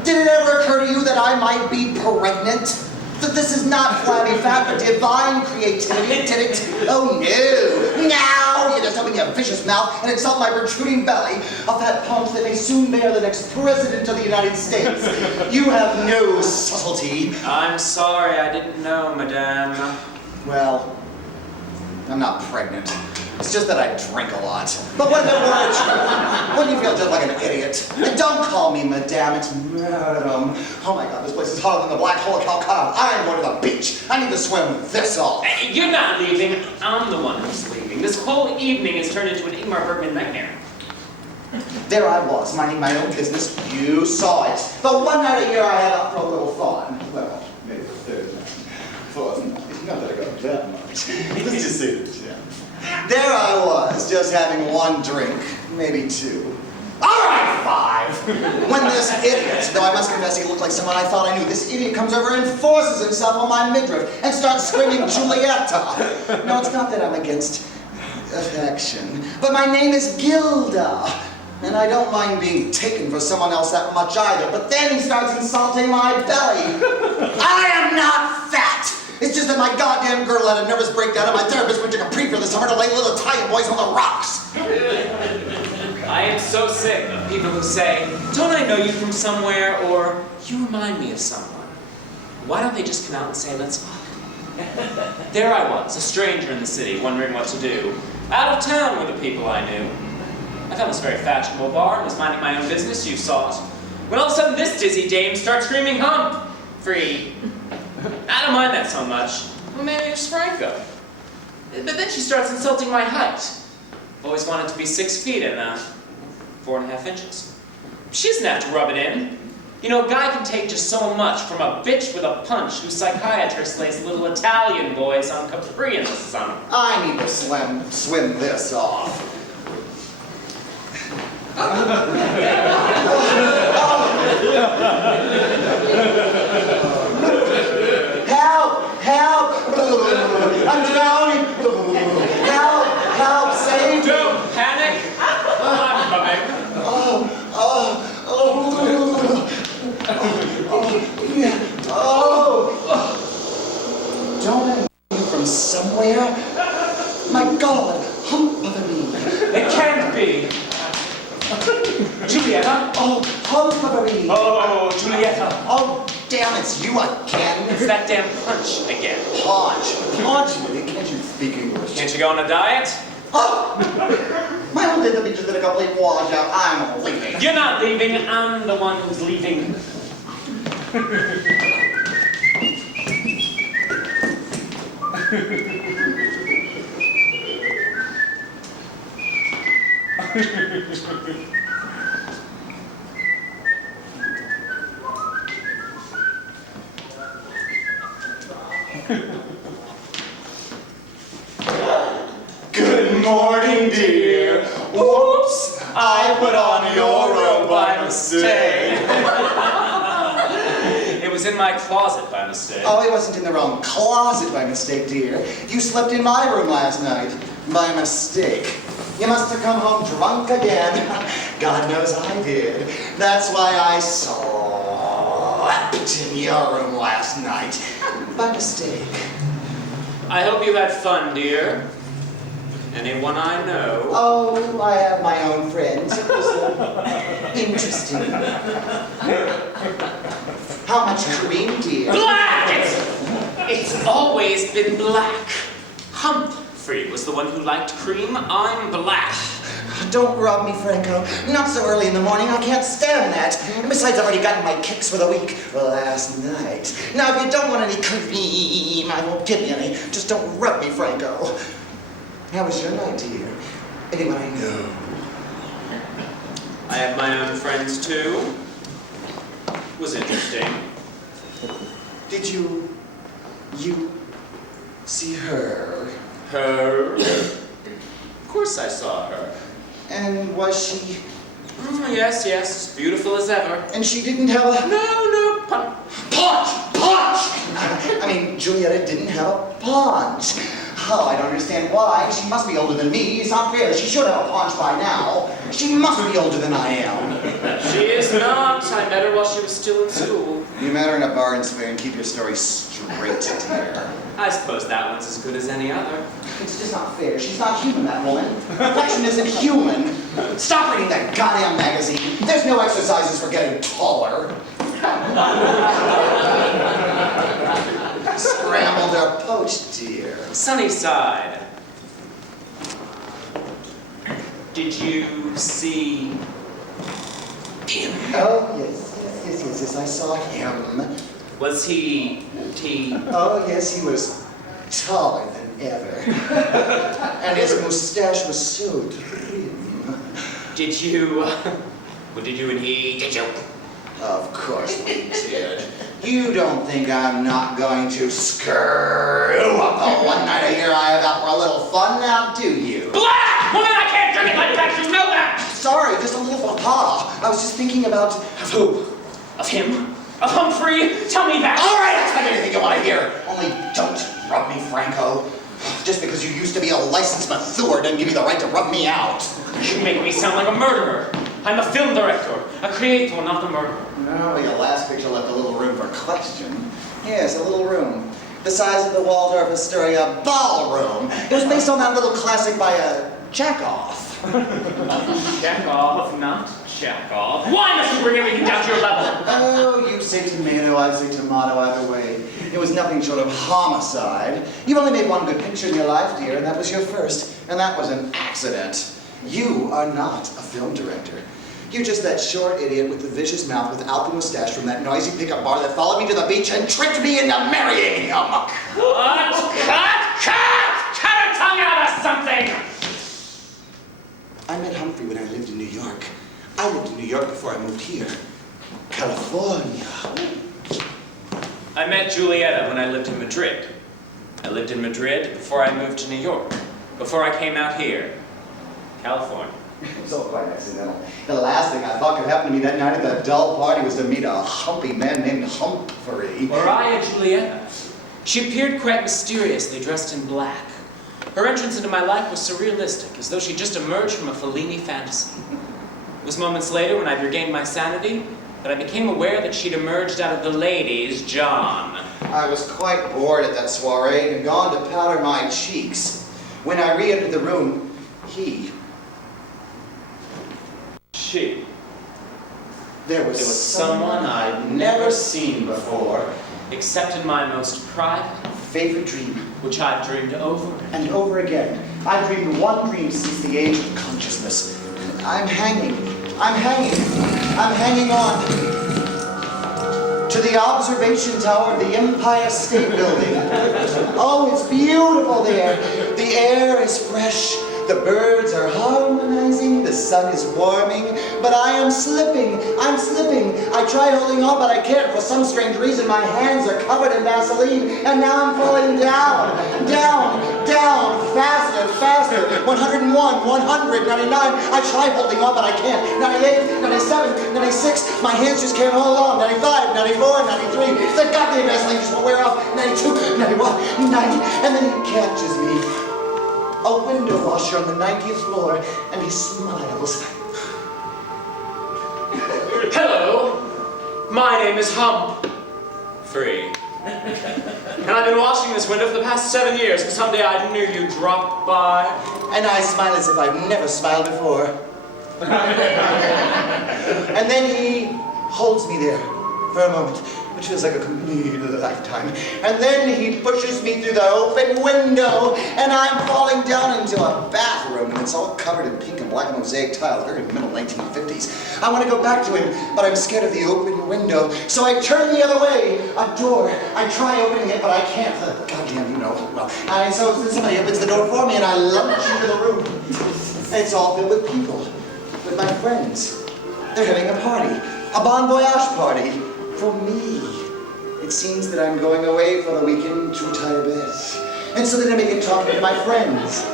Did it ever occur to you that I might be pregnant? That this is not flabby fat, but divine creativity, did it? Oh no! Now you just open your vicious mouth and insult my protruding belly, a fat paunch that may soon bear the next president of the United States. You have no subtlety. I'm sorry, I didn't know, madame. Well, I'm not pregnant. It's just that I drink a lot. But when you feel just like an idiot, and don't call me madame, it's madam. Oh my God, this place is hotter than the black hole of Calcutta. I'm going to the beach. I need to swim with this off. Hey, you're not leaving. I'm the one who's leaving. This whole evening has turned into an Ingmar Bergman nightmare. There I was, minding my own business. You saw it. The one night a year I have out for a little fun. Well, maybe the third night. Fourth night. Not that I got that much. Let's just say this, yeah. There I was, just having one drink, maybe two. All right, 5. When this idiot, though I must confess he looked like someone I thought I knew, this idiot comes over and forces himself on my midriff and starts screaming Julietta. No, it's not that I'm against affection, but my name is Gilda. And I don't mind being taken for someone else that much either, but then he starts insulting my belly. I am not fat! It's just that my goddamn girl had a nervous breakdown and my therapist went to Capri for the summer to lay little Italian boys on the rocks. I am so sick of people who say, don't I know you from somewhere, or you remind me of someone. Why don't they just come out and say, let's fuck? There I was, a stranger in the city, wondering what to do. Out of town with the people I knew. I found this very fashionable bar and was minding my own business, you saw it. When all of a sudden this dizzy dame starts screaming hump! Free. I don't mind that so much. Well, maybe it's Franco. But then she starts insulting my height. Always wanted to be 6 feet and 4.5 inches. She doesn't have to rub it in. You know, a guy can take just so much from a bitch with a punch whose psychiatrist lays little Italian boys on Capri in the summer. I need to swim this off. Help! Help! I'm drowning! Help! Help! Save me! Don't panic! I'm coming. Don't I know you from somewhere? My God! Hump mother me! It can't be! Julietta? Oh, hump mother me! Oh, Julietta! Oh, damn, it's you again! It's that damn punch again. Punch! Punch me! Can't you speak English? Can't you go on a diet? Oh! My whole day the beach has been a complete washout. I'm leaving. You're not leaving. I'm the one who's leaving. Good morning, dear. Whoops! I put on your robe by mistake. It was in my closet by mistake. Oh, it wasn't in the wrong closet by mistake, dear. You slept in my room last night by mistake. You must have come home drunk again. God knows I did. That's why I slept in your room last night by mistake. I hope you had fun, dear. Anyone I know? Oh, I have my own friends. It was interesting. How much cream, dear? Black! It's always been black. Humphrey was the one who liked cream. I'm black. Don't rob me, Franco. Not so early in the morning. I can't stand that. And besides, I've already gotten my kicks for the week last night. Now, if you don't want any cream, I won't give you any. Just don't rub me, Franco. How was your night, dear? Anyone I know? I have my own friends, too. It was interesting. Did you see her. Her? Of course I saw her. And was she? Yes, as beautiful as ever. And she didn't have a... No, punch! I mean, Julietta didn't have a paunch. Oh, I don't understand why. She must be older than me. It's not fair. She should have a paunch by now. She must be older than I am. She is not. I met her while she was still in school. You met her in a bar in Spain. Keep your story straight, dear. I suppose that one's as good as any other. It's just not fair. She's not human, that woman. Perfection isn't human. Stop reading that goddamn magazine. There's no exercises for getting taller. Scrambled or poached, dear. Sunnyside. Did you see him? Oh, yes, I saw him. Was he... Oh, yes, he was taller than ever. And his mustache was so trim. Did you and he... Of course we did. You don't think I'm not going to screw up the one night a year I have out for a little fun now, do you? Black! Woman, I can't drink it like that, you know that! Sorry, just a little faux pas. I was just thinking about... Of who? Of him? Of Humphrey? Tell me that! All right, I'll tell you anything you want to hear. Only don't rub me, Franco. Just because you used to be a licensed matheur doesn't give you the right to rub me out. You make me sound like a murderer. I'm a film director, a creator, not the murderer. No, your last picture left a little room for question. Yes, a little room. The size of the Waldorf Astoria ballroom. It was based on that little classic by Chekhov. Chekhov, not Chekhov. Why must you bring everything down to your level? Oh, you say tomato, I say tomato, either way. It was nothing short of homicide. You've only made one good picture in your life, dear, and that was your first. And that was an accident. You are not a film director. You're just that short idiot with the vicious mouth without the mustache from that noisy pickup bar that followed me to the beach and tricked me into marrying him. Cut her tongue out of something! I met Humphrey when I lived in New York. I lived in New York before I moved here. California. I met Julietta when I lived in Madrid. I lived in Madrid before I moved to New York. Before I came out here. California. It was all quite accidental. The last thing I thought could happen to me that night at the dull party was to meet a humpy man named Humphrey. Maria Julietta. She appeared quite mysteriously, dressed in black. Her entrance into my life was surrealistic, as though she just emerged from a Fellini fantasy. It was moments later, when I'd regained my sanity, that I became aware that she'd emerged out of the ladies' John. I was quite bored at that soiree and had gone to powder my cheeks. When I re-entered the room, There was someone I'd never seen before. Except in my most private, favorite dream. Which I've dreamed over and over again. I've dreamed one dream since the age of consciousness. I'm hanging on to the observation tower of the Empire State Building. Oh, it's beautiful there. The air is fresh. The birds are harmonizing, the sun is warming, but I am slipping, I'm slipping. I try holding on, but I can't. For some strange reason, my hands are covered in Vaseline, and now I'm falling down, faster, 101, 100, 99. I try holding on, but I can't. 98, 97, 96, my hands just can't hold on. 95, 94, 93, the goddamn Vaseline just won't wear off. 92, 91, 90, and then he catches me. A window washer on the 90th floor, and he smiles. Hello, my name is Humphrey. And I've been washing this window for the past 7 years, and someday I knew you'd drop by. And I smile as if I've never smiled before. And then he holds me there for a moment, which feels like a complete lifetime. And then he pushes me through the open window, and I'm falling down into a bathroom, and it's all covered in pink and black mosaic tile, very middle 1950s. I want to go back to him, but I'm scared of the open window, so I turn the other way. A door. I try opening it, but I can't. Goddamn, you know. Well, and so somebody opens the door for me, and I lunge into the room. It's all filled with people, with my friends. They're having a party, a bon voyage party. For me. It seems that I'm going away for the weekend to Tibet. And so then I began talking to my friends.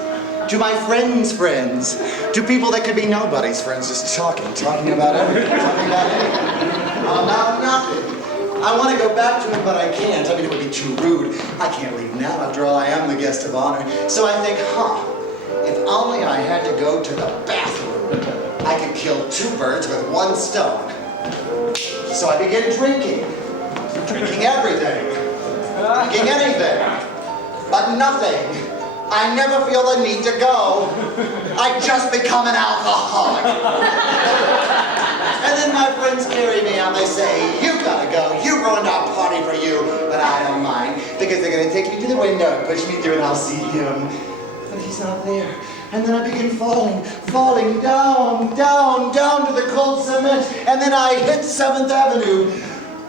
To my friends' friends. To people that could be nobody's friends, just talking about everything, talking about anything. Oh, now nothing. I want to go back to him, but I can't. I mean, it would be too rude. I can't leave now. After all, I am the guest of honor. So I think, if only I had to go to the bathroom, I could kill 2 birds with 1 stone. So I began drinking. Drinking everything. Drinking anything. But nothing. I never feel the need to go. I just become an alcoholic. And then my friends carry me on. They say, you gotta go. You ruined our party for you. But I don't mind, because they're gonna take me to the window and push me through and I'll see him. But he's not there. And then I begin falling down, down, down to the cold cement. And then I hit 7th Avenue.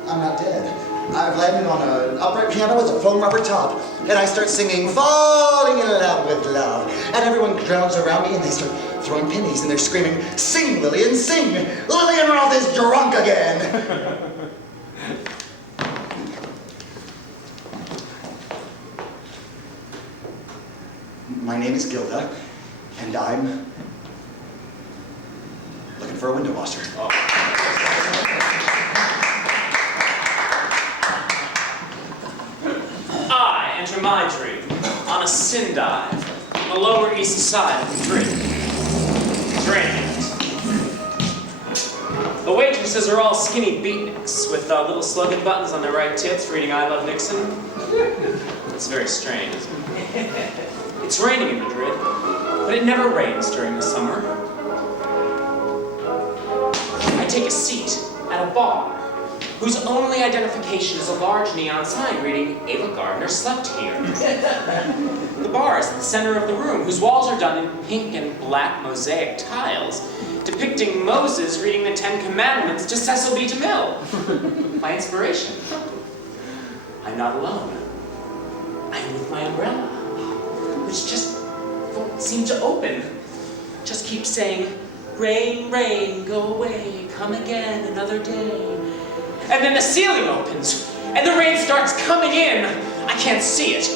I'm not dead. I've landed on an upright piano with a foam rubber top, and I start singing, falling in love with love. And everyone drowns around me, and they start throwing pennies, and they're screaming, sing, Lillian, sing! Lillian Roth is drunk again! My name is Gilda, and I'm looking for a window washer. I enter my dream on a sin dive on the Lower East Side of Madrid. Draining it. The waitresses are all skinny beatniks with little slogan buttons on their right tits reading I Love Nixon. It's very strange, isn't it? It's raining in Madrid, but it never rains during the summer. I take a seat at a bar whose only identification is a large neon sign reading, Ava Gardner slept here. The bar is in the center of the room, whose walls are done in pink and black mosaic tiles, depicting Moses reading the 10 Commandments to Cecil B. DeMille. My inspiration. I'm not alone. I'm with my umbrella, which just won't seem to open. Just keeps saying, rain, rain, go away, come again another day. And then the ceiling opens, and the rain starts coming in. I can't see it,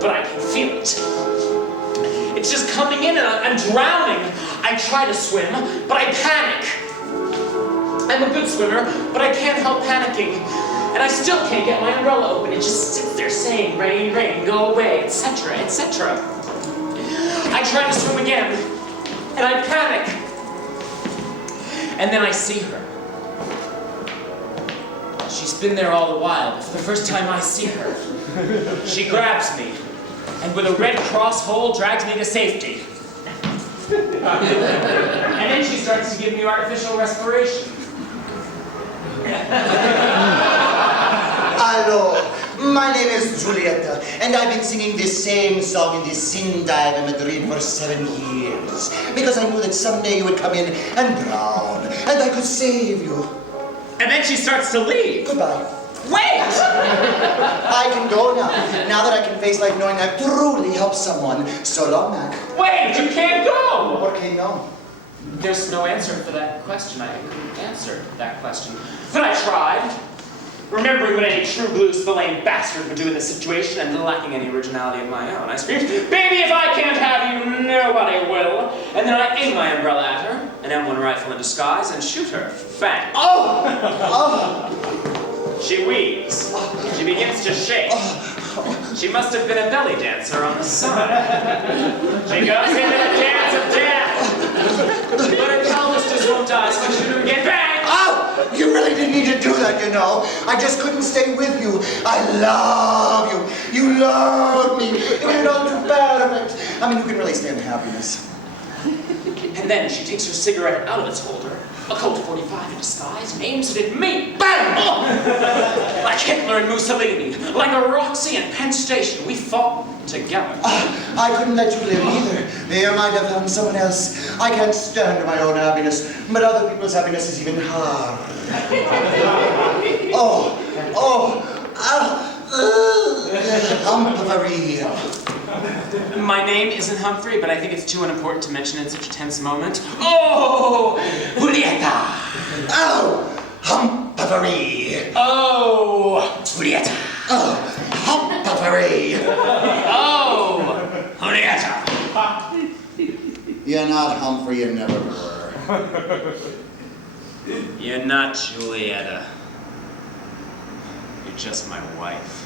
but I can feel it. It's just coming in, and I'm drowning. I try to swim, but I panic. I'm a good swimmer, but I can't help panicking. And I still can't get my umbrella open. It just sits there saying, rain, rain, go away, etc., etc. I try to swim again, and I panic. And then I see her. She's been there all the while, but for the first time I see her. She grabs me, and with a red cross hole drags me to safety. And then she starts to give me artificial respiration. Hello, my name is Julieta, and I've been singing this same song in this sin dive in Madrid for 7 years, because I knew that someday you would come in and drown, and I could save you. And then she starts to leave. Goodbye. Wait! I can go now that I can face life knowing I've truly helped someone. So long, Mac. Wait, you can't go! Por qué no? There's no answer for that question. I couldn't answer that question. But I tried. Remembering what any true blue spillane bastard would do in this situation and lacking any originality of my own, I screamed, baby, if I can't have you, nobody will. And then I aim my umbrella at her, an M1 rifle in disguise, and shoot her. Bang. Oh! Oh! She weeps. She begins to shake. She must have been a belly dancer on the side. She goes into the dance of death. But her pelvis just won't die, so I shoot her again. Bang! Oh! You really didn't need to do that, you know. I just couldn't stay with you. I love you. You love me. It was all too perfect. I mean, who can really stand happiness? And then she takes her cigarette out of its holder, a Colt 45 in disguise, and aims it at me. Bang! Oh! Like Hitler and Mussolini, like a Roxy and Penn Station, we fought together. I couldn't let you live either. They might have found someone else. I can't stand my own happiness, but other people's happiness is even hard. Humphrey. My name isn't Humphrey, but I think it's too unimportant to mention in such a tense moment. Oh, Julieta. Oh, Humphrey. Oh, Julieta. Oh, Humphrey. Oh, You're not Humphrey, you never were. You're not Julietta. You're just my wife.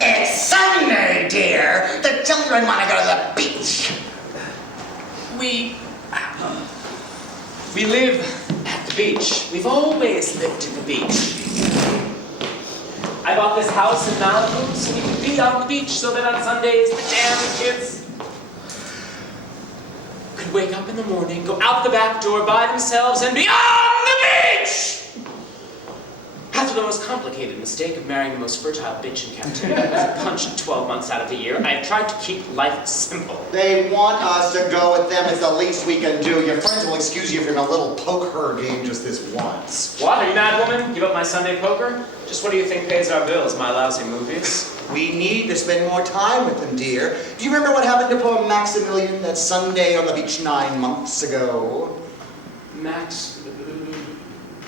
It's Sunday, dear. The children want to go to the beach. We live at the beach. We've always lived at the beach. I bought this house in Malibu so we could be on the beach so that on Sundays the damn kids could wake up in the morning, go out the back door by themselves and be on the beach! After the most complicated mistake of marrying the most fertile bitch in captivity, punch 12 months out of the year, I have tried to keep life simple. They want us to go with them. It's the least we can do. Your friends will excuse you if you're in a little poker game just this once. What? Are you mad, woman? Give up my Sunday poker? Just what do you think pays our bills, my lousy movies? We need to spend more time with them, dear. Do you remember what happened to poor Maximilian that Sunday on the beach 9 months ago?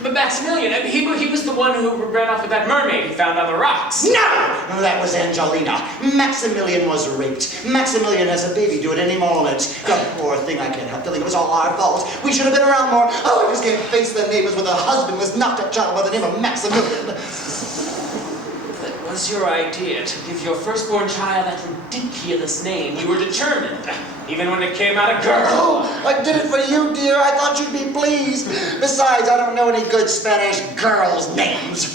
But Maximilian, he was the one who ran off with that mermaid he found on the rocks. No! That was Angelina. Maximilian was raped. Maximilian has a baby due at any moment. The poor thing, I can't help feeling it was all our fault. We should have been around more. Oh, I just can't face the neighbors when the husband was knocked up child by the name of Maximilian. That was your idea, to give your firstborn child that ridiculous name. You were determined, even when it came out a girl. Oh, I did it for you, dear. I thought you'd be pleased. Besides, I don't know any good Spanish girls' names.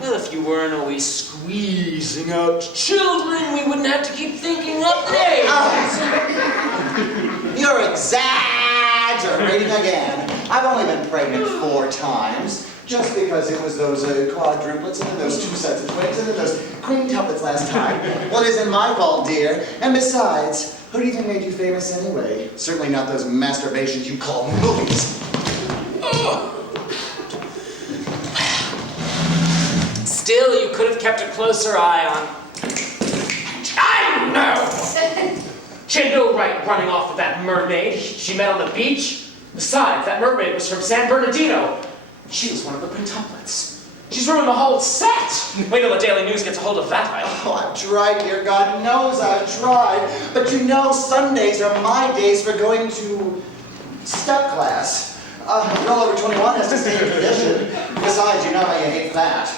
Well, if you weren't always squeezing out children, we wouldn't have to keep thinking up names. You're exaggerating again. I've only been pregnant 4 times. Just because it was those quadruplets and then those 2 sets of twins and then those quintuplets last time. Well, it isn't my fault, dear. And besides, who do you think made you famous anyway? Certainly not those masturbations you call movies. Still, you could have kept a closer eye on... I know! She had no right running off with that mermaid she met on the beach. Besides, that mermaid was from San Bernardino. She was one of the quintuplets. She's ruined the whole set! Wait till the Daily News gets a hold of that. Oh, I've tried, dear God knows I've tried. But you know, Sundays are my days for going to step class. A girl over 21 has to stay in tradition. Besides, you know how you hate that.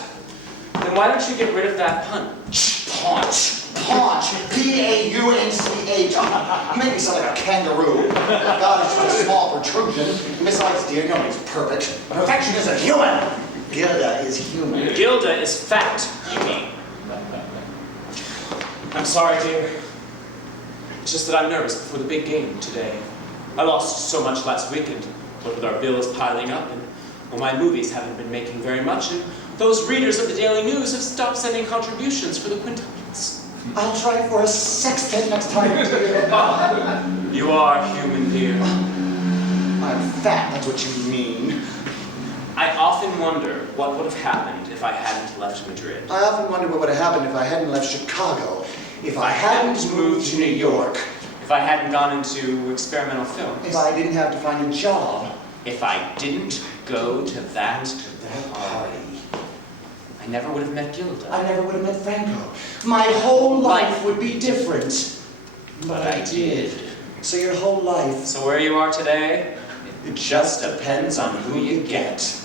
Then why don't you get rid of that punch? Paunch. Paunch. P-A-U-N-C-H. You make me sound like a kangaroo. God, it's just a small protrusion. And besides, dear, nobody's perfect. Perfection isn't human. Gilda is human. Gilda is fat, you mean. I'm sorry, dear. It's just that I'm nervous before the big game today. I lost so much last weekend, what with our bills piling up, and well, my movies haven't been making very much, and those readers of the Daily News have stopped sending contributions for the quintuplets. I'll try for a sextet next time, dear. You are human, dear. I'm fat, that's what you mean. I often wonder what would have happened if I hadn't left Madrid. I often wonder what would have happened if I hadn't left Chicago, if I hadn't moved to New York, if I hadn't gone into experimental films, if I didn't have to find a job, if I didn't go to that party. I never would have met Gilda. I never would have met Franco. My whole life would be different. But I did. So your whole life... So where you are today, it just depends on who you get.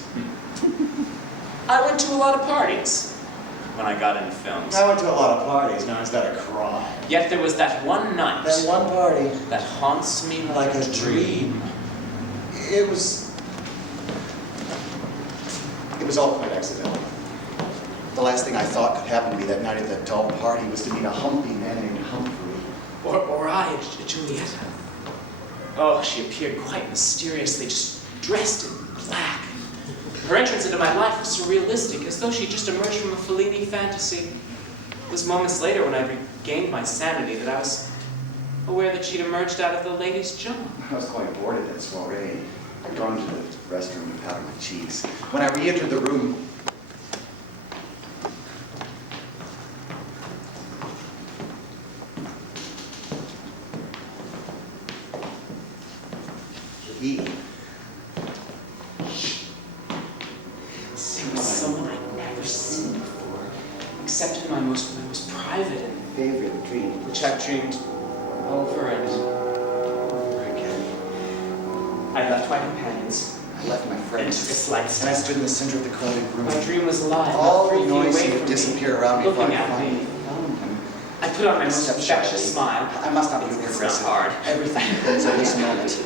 I went to a lot of parties when I got into films. I went to a lot of parties. Now, is that a crime? Yet there was that one night. That one party. That haunts me like a dream. It was all quite accidental. The last thing I thought could happen to me that night at that dull party was to meet a humpy man named Humphrey. Or I, Julietta. Oh, she appeared quite mysteriously, just dressed in black. Her entrance into my life was surrealistic, as though she just emerged from a Fellini fantasy. It was moments later when I regained my sanity that I was aware that she'd emerged out of the ladies' jump. I was quite bored at that soiree. I'd gone to the restroom to powder my cheeks. When I re-entered the room, he was someone I'd never seen before, except in my most most private and Favorite dream. which I've dreamed over and over again. I left my companions. I left my And took a friends. slice. And I stood in the center of the crowded room. My dream was alive. All not 3 the feet noise away seemed to from disappear me, around me before I looking at finally me. found him. I put on my most Step infectious shyly. smile. I must not be It's aggressive. not hard. Everything depends on this moment.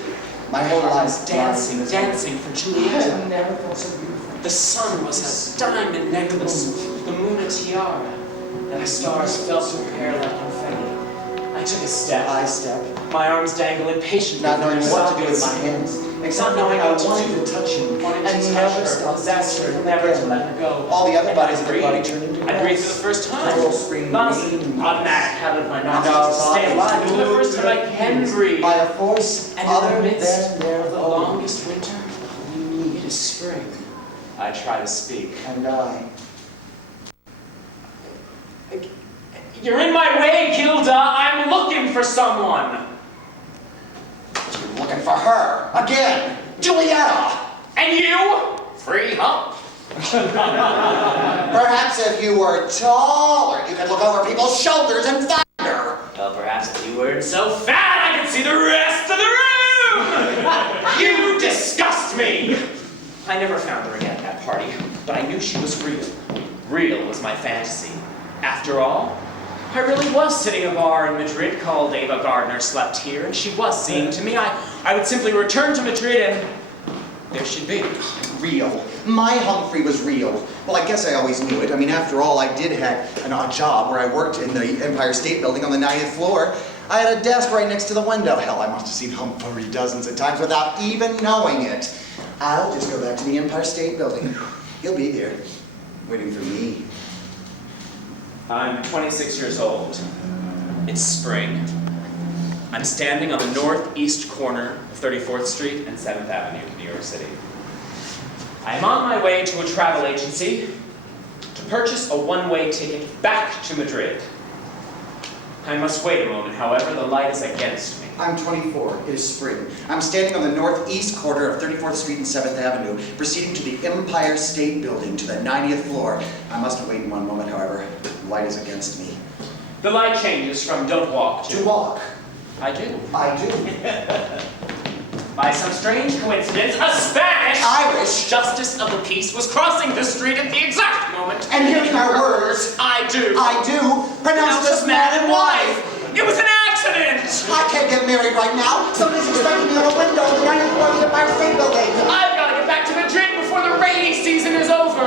My whole I life was dancing, lies in this dancing for moment. Juliet. I never felt so beautiful. The sun was a diamond necklace, the moon a tiara, and the stars fell to her hair like confetti. I took a step. I step, My arms dangled impatiently. not knowing for her what to do with my sockets. hands, except Not knowing knowing I what to wanted do. to touch him Wanting to and touch never her, stop desperate, never to let her go. All the other And bodies I of the body breathed. turned into I breathed for grass. the first time. Coral spring Honestly, green. automatic habit of my And nostrils our to stay bodies alive. For the moved first time I can breathe. by a force And other in the midst than their of the own. longest winter, it is spring. I try to speak. And I. You're in my way, Gilda. I'm looking for someone. You're looking for her again, Julietta. And you? Free hump. Perhaps if you were taller, you could look over people's shoulders and thunder. Well, perhaps if you weren't so fat, I could see the rest of the room. You disgust me. I never found her again at that party, but I knew she was real. Real was my fantasy. After all, I really was sitting in a bar in Madrid called Ava Gardner Slept Here, and she was singing to me. I would simply return to Madrid and there she'd be. Real. My Humphrey was real. Well, I guess I always knew it. I mean, after all, I did have an odd job where I worked in the Empire State Building on the 90th floor. I had a desk right next to the window. Hell, I must have seen Humphrey dozens of times without even knowing it. I'll just go back to the Empire State Building. He'll be there, waiting for me. I'm 26 years old. It's spring. I'm standing on the northeast corner of 34th Street and 7th Avenue in New York City. I am on my way to a travel agency to purchase a one-way ticket back to Madrid. I must wait a moment, however, the light is against me. I'm 24. It is spring. I'm standing on the northeast corner of 34th Street and 7th Avenue, proceeding to the Empire State Building to the 90th floor. I must wait one moment, however. The light is against me. The light changes from don't walk To walk. I do. I do. By some strange coincidence, a Spanish Irish. justice of the peace was crossing the street at the exact moment. And hearing our words, I do. I do, pronounce us man and wife. It was an accident. I can't get married right now. Somebody's expecting me on a window in the 90th floor of the Empire State Building. I've got to get back to Madrid before the rainy season is over.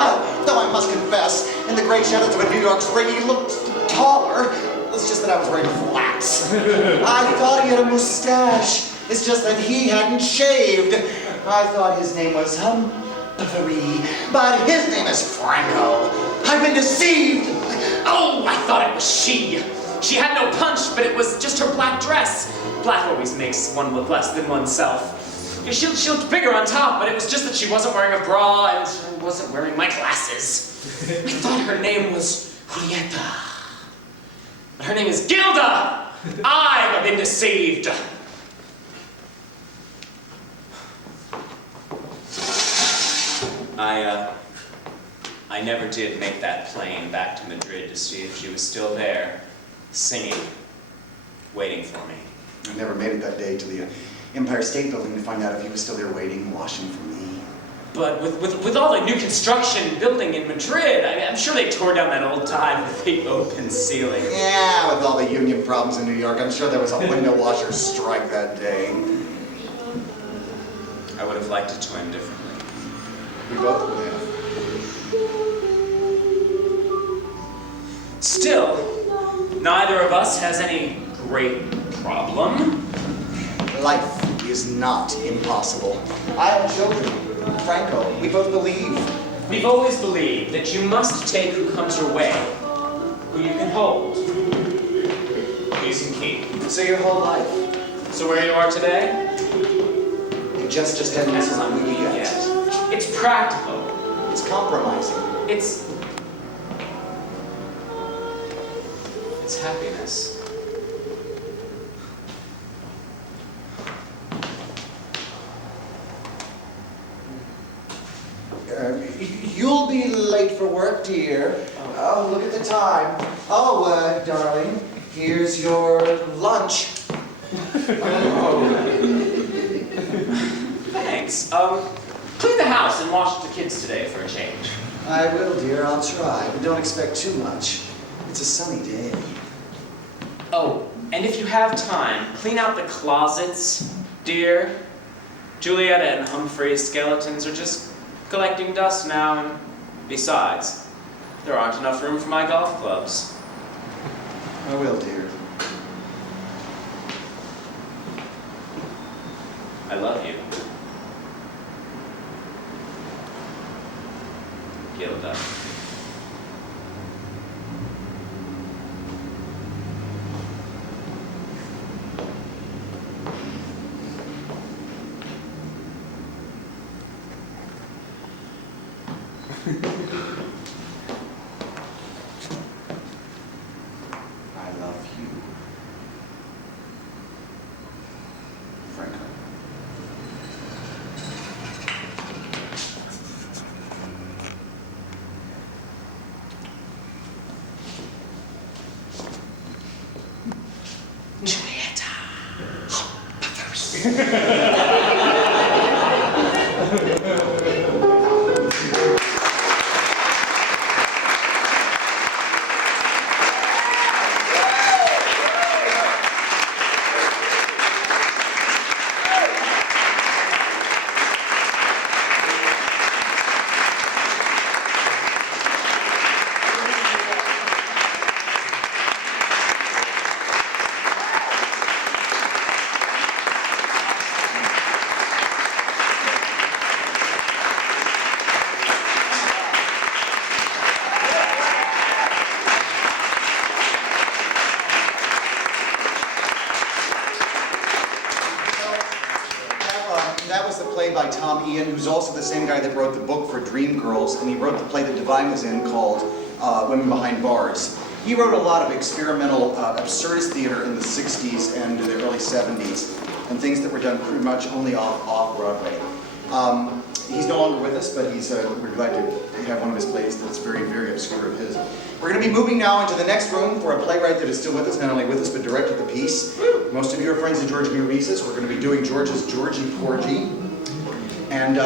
Though I must confess, in the great shadows of a New York spring, he looked taller. It's just that I was wearing flats. I thought he had a mustache. It's just that he hadn't shaved. I thought his name was Humphrey, but his name is Franco. I've been deceived. Oh, I thought it was she. She had no punch, but it was just her black dress. Black always makes one look less than oneself. She looked bigger on top, but it was just that she wasn't wearing a bra and wasn't wearing my glasses. I thought her name was Julieta. But her name is Gilda. I've been deceived. I never did make that plane back to Madrid to see if she was still there, singing, waiting for me. I never made it that day to the Empire State Building to find out if he was still there waiting, watching for me. But with all the new construction building in Madrid, I'm sure they tore down that old dive with the open ceiling. Yeah, with all the union problems in New York, I'm sure there was a window washer strike that day. I would have liked it to end differently. We both would have. Still, neither of us has any great problem. Life is not impossible. I have children. Franco, we both believe. We've always believed that you must take who comes your way, who you can hold, who you can keep. So your whole life. So where you are today? Just as we get. It's practical. It's compromising. It's happiness. You'll be late for work, dear. Oh, look at the time. Oh, darling, here's your lunch. Thanks. Clean the house and wash the kids today for a change. I will, dear. I'll try, but don't expect too much. It's a sunny day. Oh, and if you have time, clean out the closets, dear. Julietta and Humphrey's skeletons are just collecting dust now, and besides, there aren't enough room for my golf clubs. I will, dear. I love you. Gilda. I love you. Franco. That was the play by Tom Eyen, who's also the same guy that wrote the book for Dreamgirls, and he wrote the play that Divine was in called Women Behind Bars. He wrote a lot of experimental absurdist theater in the 60s and the early 70s, and things that were done pretty much only off-Broadway. He's no longer with us, but we're glad to have one of his plays that's very, very obscure of his. We're going to be moving now into the next room for a playwright that is still with us, not only with us, but directed the piece. Most of you are friends of Georgie Birimisa's. We're going to be doing George's Georgie, Porgie. And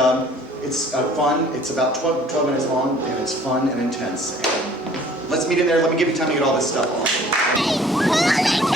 it's fun. It's about 12 minutes long, and it's fun and intense. And let's meet in there. Let me give you time to get all this stuff off.